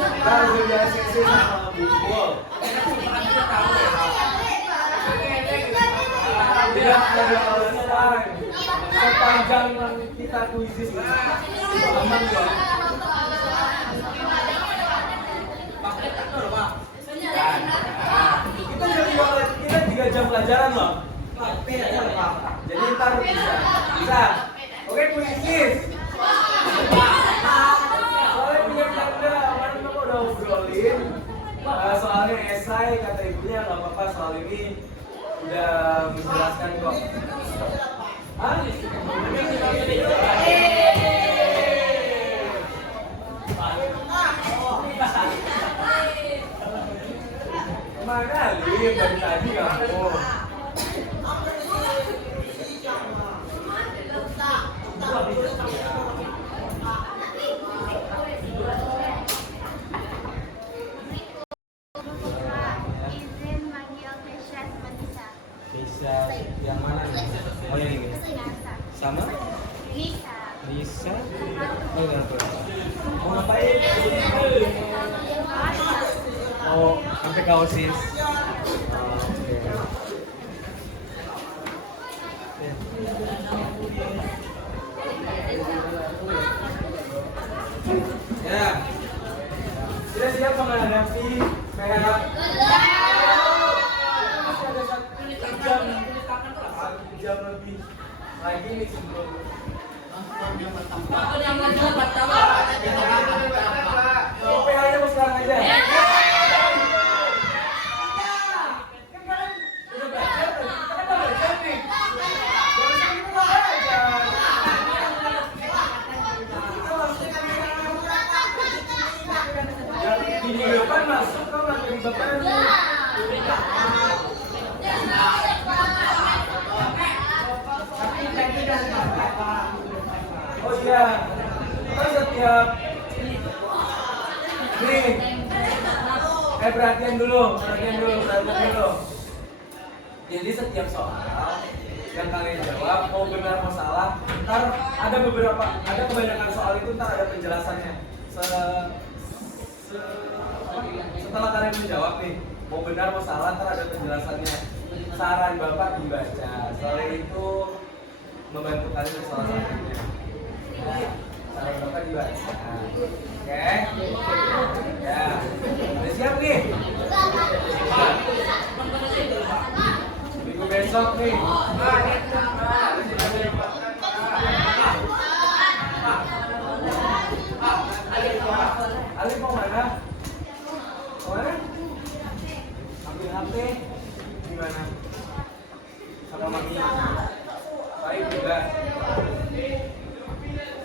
Kita udah biasa sih sama bubul. Tidak ada alasan. Sepanjang kita kuisis itu aman kok. Kita jadi kita 3 jam pelajaran loh. Jadi ntar bisa. Oke, kuisis. Soalnya punya tanda, kemarin Bapak udah ngobrolin. Soalnya esai kata ibunya nggak apa-apa, soal ini udah menjelaskan kok. Hah? Kemana Lin? Dari tadi kamu. Izin manggil Kesha sama Nisa. Bisa yang mana nih? Oh yang ini. Sama? Nisa. Bisa? Oh nggak tahu. Mau ngapain? Oh sampai ke OSIS. Ya, sudah siap menghadapi PH? Masih ada 1 jam lebih lagi nih sebelum. Oh, PH-nya mau sekarang aja. Kan kalian udah belajar, kan Oh iya, kita setiap nih, perhatian dulu. Jadi setiap soal yang kalian jawab mau benar mau salah, ntar ada kebanyakan soal itu ntar ada penjelasannya. Setelah kalian menjawab nih, mau benar mau salah ntar ada penjelasannya. Saran Bapak dibaca, soalnya itu membantu kalian di soal selanjutnya. Saran Bapak dibaca. Oke? Ya. Udah siap nih? Minggu besok nih. Ali mau mana? Mana? Ambil HP. Gimana? Sama mami. Baik juga.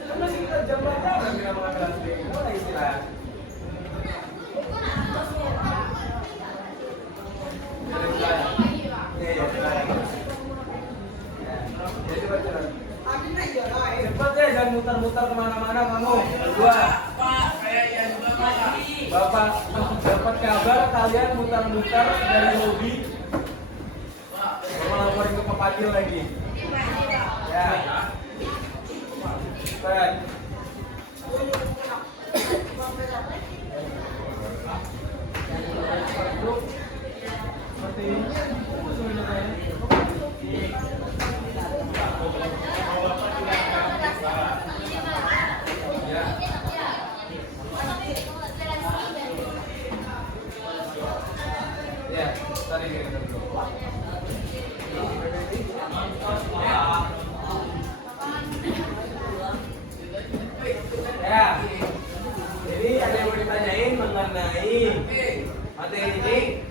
Kan masih kita jam pelajaran kita mengambil HP. Boleh istirahat. Cepat ya, jangan muter-muter kemana-mana kamu. Berdua. Bapak dapat kabar kalian muter-muter dari hobi. Mau laporin ke Pak Padil lagi. Ya. Cepat. Seperti ini. Ya, tadi kita dulu. Ya, jadi ada yang mau ditanyain mengenai materi ini?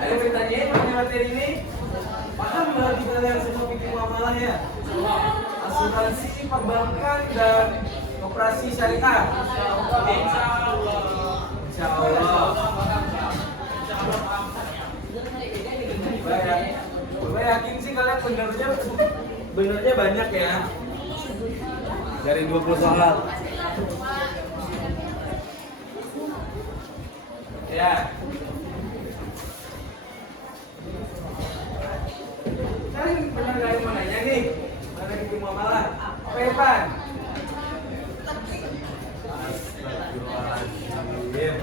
Ada yang mau ditanyain mengenai materi ini? Paham nggak kita lihat semua bikin muamalah ya? Asuransi, perbankan, dan operasi syariah. Insya Allah. Gue yakin sih kalian benernya banyak ya. Dari 20 soal. Ya. Kalian benar gak yang mau nanya nih? Mana bikin muamalah? Apa ya, Pan? Astagfirullahaladzim.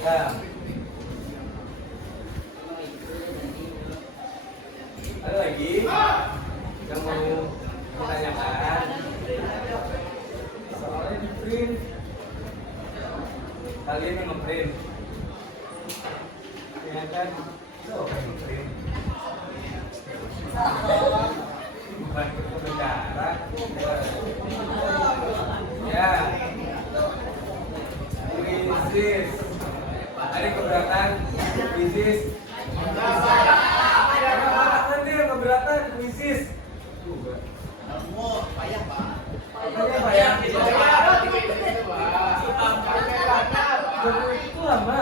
Ya. Ada lagi yang mau ditanyakan? Soalnya di print. Kalian yang nge-print. Ya kan? So, nge-print. Bukan kita bicara. Ya. Krisis. Ada keberatan krisis. Keberatan krisis. Payah, Pak. Payah. Itu lama.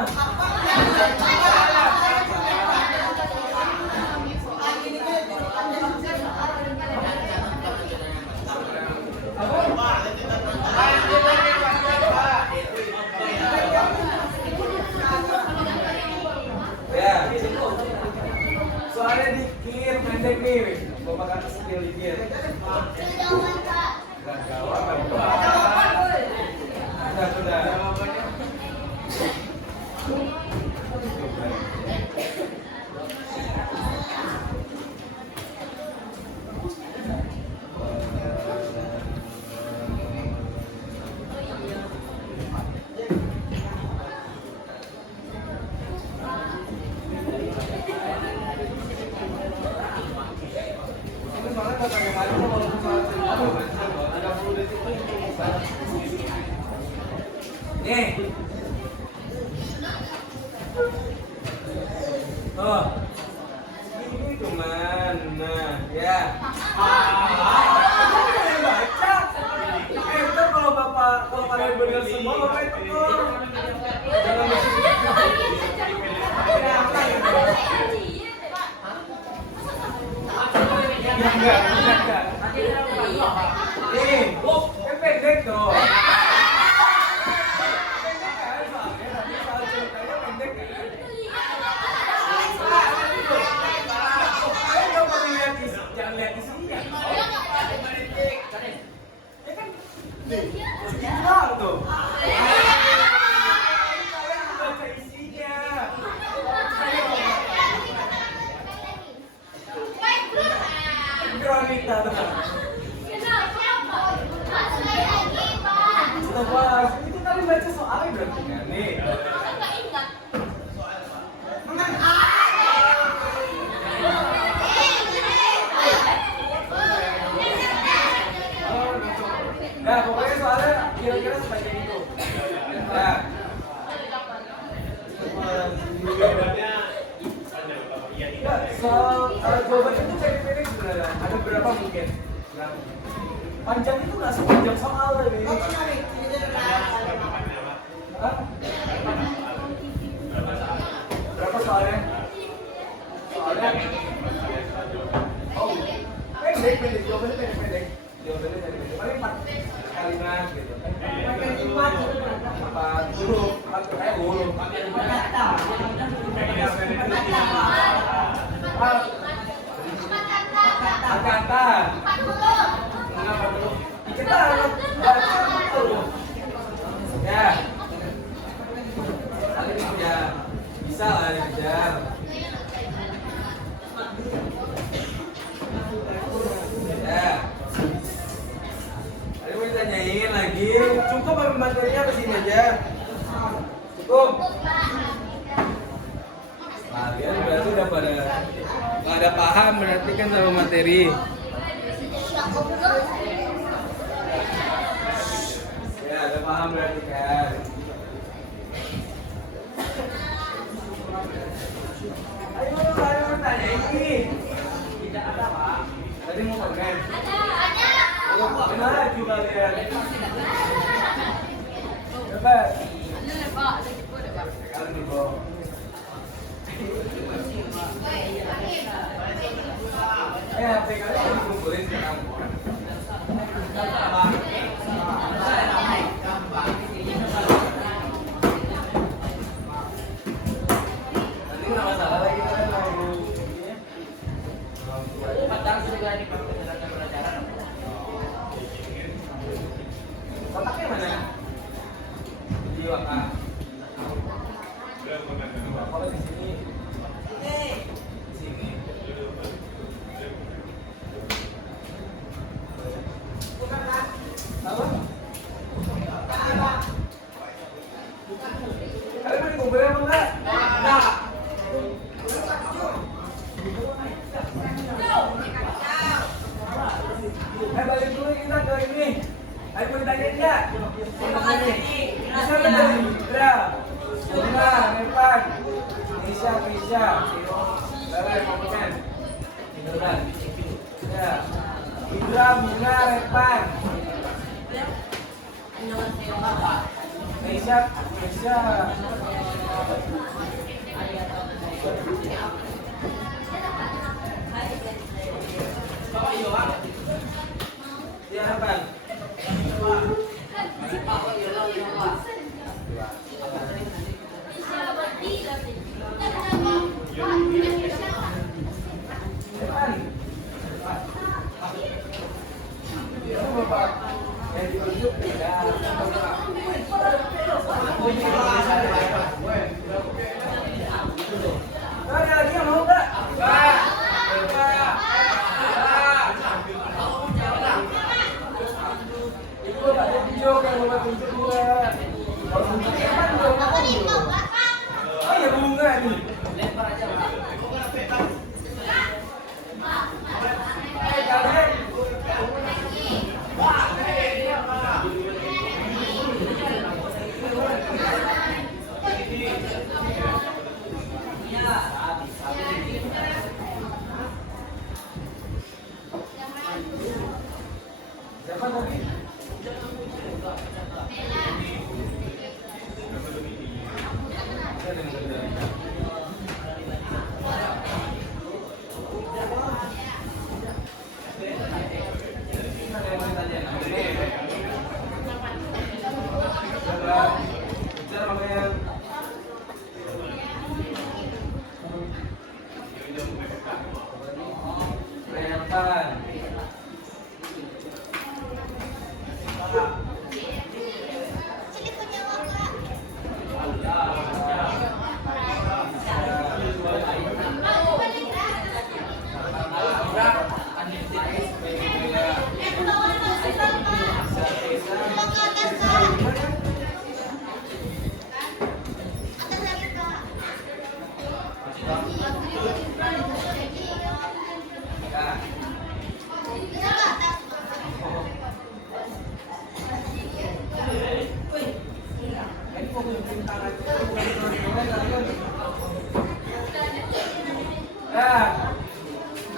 Ya. Soalnya dikir pendek nih. Bapak kan skill dikir. Gak jawab. Sudah. Nih. Tuh. Ini cuman. Nah, ya. Baca. Ntar kalau kalian benar semua, Bapak itu jangan Pikir wanita benar. Pak, sekali lagi, Pak. Coba, itu kali baca soalnya berarti kan nih. Kan nggak ingat. Nah, pokoknya soalnya kira-kira sebagai itu. Nah, Jawabannya panjang Bapak. Iya, ya, soal jawabannya itu saya pilih sebenarnya. Ada berapa mungkin? Berapa? Panjang itu nggak sepanjang soal tadi. Hah? Berapa soalnya? Soalnya? Oh, pendek. Jawabannya pendek. Paling 4 kalimat gitu. 4 huruf. Huruf. Kata. Mengapa dulu? Kita ya. Kali ini udah bisa lah dikejar. Ya. Tadi mau ditanyain lagi. Cukup apa materinya ke sini aja? Cukup. Kalian berarti udah pada paham berarti kan sama materi. Ya, udah paham berarti kan. Ayo tanya ini. Tidak ada, Pak. Tadi mau komen. Ada. Mana juga lihat. Coba. Sekarang di bawah. HP kalian dikumpulin sekarang. Nanti nggak masalah lagi kan mau padahal sudah di pelajaran. Kotaknya mana? Di WA. Kalau di sini. Kalian mau dikumpulin apa enggak? Enggak. Balik dulu kita ke ini. Ayo mau ditanyain enggak? Bisa nggak? Indra, Bunga, Repan, Nisha, Balik komen. Beneran. Ya. Indra, Bunga, Repan. Nisha. Ya, Repan.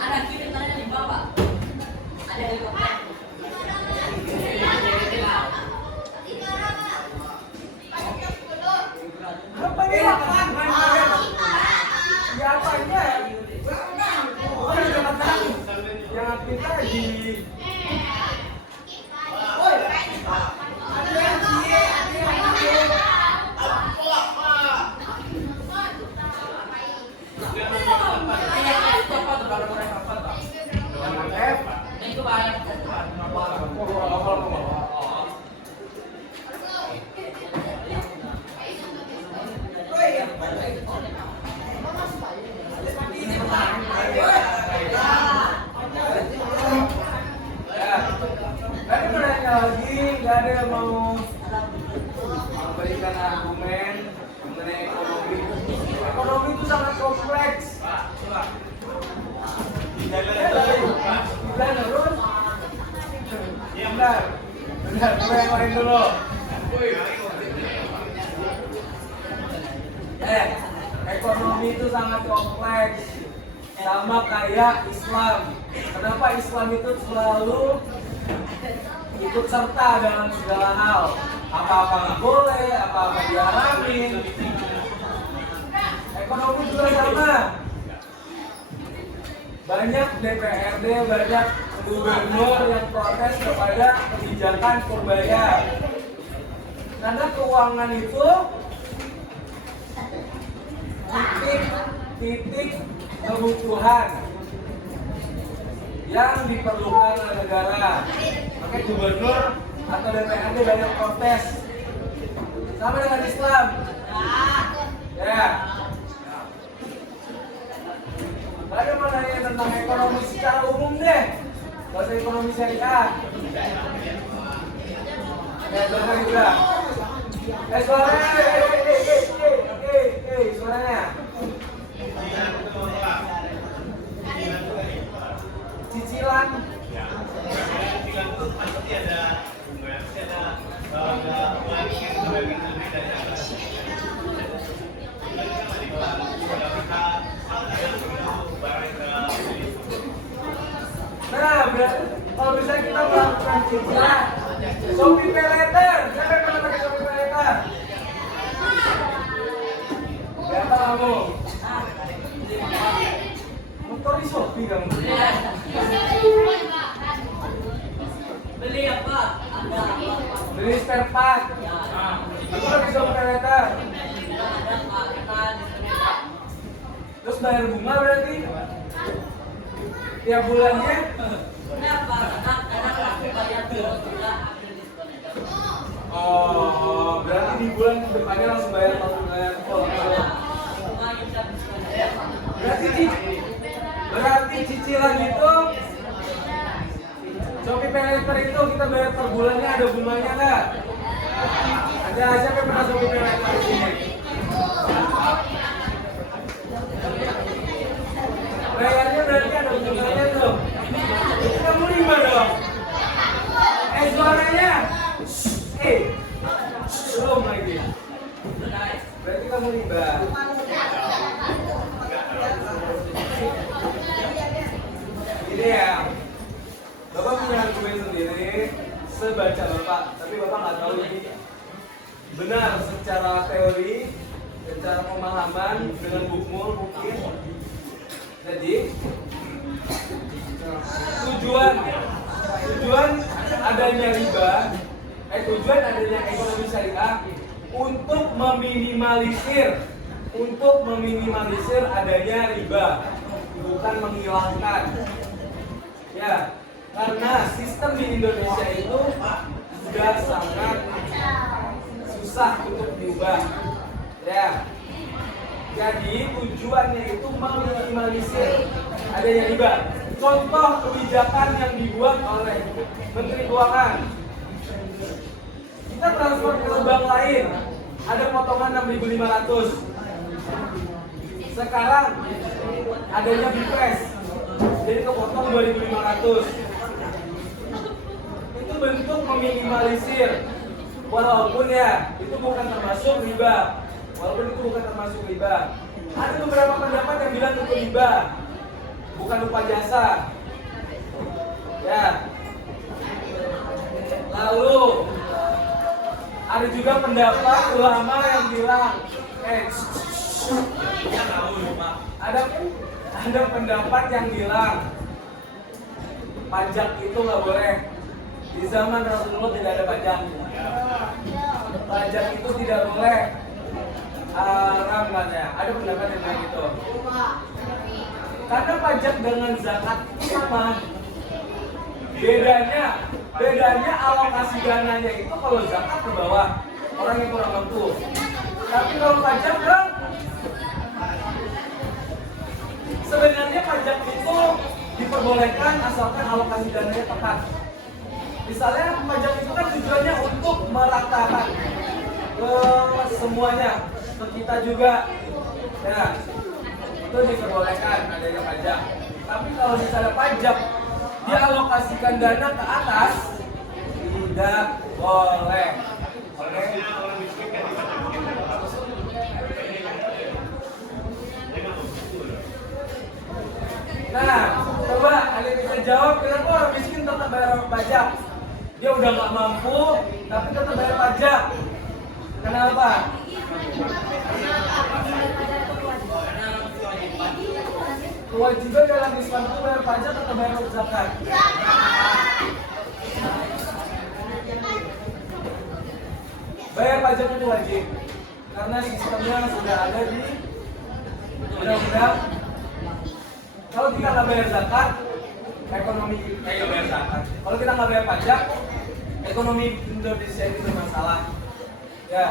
Ada kiri tangannya di bawah. Ada helikopter. Apa ini? Siapanya? Jangan pintar di. Tadi menanya lagi, nggak ada yang mau memberikan argumen mengenai ekonomi. Ekonomi itu sangat kompleks. Benar, yang lain dulu. Ekonomi itu sangat kompleks, sama kayak Islam. Kenapa Islam itu selalu ikut serta dalam segala hal? Apa-apa nggak boleh, apa-apa diharamin. Ekonomi juga sama. Banyak DPRD, banyak gubernur yang protes kepada kebijakan Purbaya. Karena keuangan itu titik kebutuhan yang diperlukan oleh negara. Makanya gubernur atau DPRD banyak protes. Sama dengan Islam. Ya. Tadi mau nanya tentang ekonomi secara umum deh. Gak usah ekonomi syariah. Ya, suara juga. Suaranya. Suaranya. Cicilan. Pasti ada bunga, pasti ada uang yang sebagian lebih dari atas. Nah, kalau bisa kita melakukan cicilan, Shopee Pay Later. Siapa yang pernah pakai Shopee Pay Later? Siapa kamu? Motor di Shopee kamu? Beli apa? Beli spare part. Aku pakai Shopee Pay Later. Terus bayar bunga berarti? Tiap bulannya? Kenapa? Kadang aku bayar 2 juta, ambil diskon aja. Oh, berarti di bulan depannya langsung bayar 40 miliar. Berarti cicilan itu Shopee Pay Later itu kita bayar per bulannya ada bunganya nggak? Ada siapa yang pernah Shopee Pay Later di sini? Bayarnya berarti ada bunganya tuh. Itu kamu riba dong. Suaranya. Belum lagi. Berarti kamu riba. Ini ya. Bapak punya argumen sendiri sebaca Bapak, tapi Bapak nggak tahu ini benar secara teori, secara pemahaman dengan bukmul mungkin. Jadi tujuan adanya riba, tujuan adanya ekonomi syariah untuk meminimalisir adanya riba, bukan menghilangkan. Ya, karena sistem di Indonesia itu sudah sangat susah untuk diubah. Ya. Jadi tujuannya itu meminimalisir adanya riba. Contoh kebijakan yang dibuat oleh Menteri Keuangan. Kita transfer ke bank lain, ada potongan 6.500. Sekarang adanya Bipres, jadi kepotong 2.500. Itu bentuk meminimalisir. Walaupun ya, itu bukan termasuk riba. Ada beberapa pendapat yang bilang itu riba. Bukan bukan upah jasa. Ya. Lalu ada juga pendapat ulama yang bilang, ada pendapat yang bilang pajak itu nggak boleh. Di zaman Rasulullah tidak ada pajak. Pajak itu tidak boleh, haram katanya. Ada pendapat yang bilang gitu. Karena pajak dengan zakat itu sama. Bedanya alokasi dananya itu kalau zakat ke bawah orang yang kurang mampu. Tapi kalau pajak kan sebenarnya pajak itu diperbolehkan asalkan alokasi dananya tepat. Misalnya pajak itu kan tujuannya untuk meratakan ke semuanya, ke kita juga. Ya, itu diperbolehkan adanya pajak. Tapi kalau misalnya pajak dialokasikan dana ke atas, tidak boleh. Oke? Nah, coba ada bisa jawab kenapa orang miskin tetap bayar pajak? Dia udah nggak mampu, tapi tetap bayar pajak. Kenapa? Kewajiban dalam Islam itu bayar pajak atau bayar zakat? Bayar pajak itu wajib, karena sistemnya sudah ada di undang-undang. Kalau kita nggak bayar zakat, ekonomi kita nggak bayar zakat. Kalau kita nggak bayar pajak, ekonomi Indonesia itu bermasalah. Ya,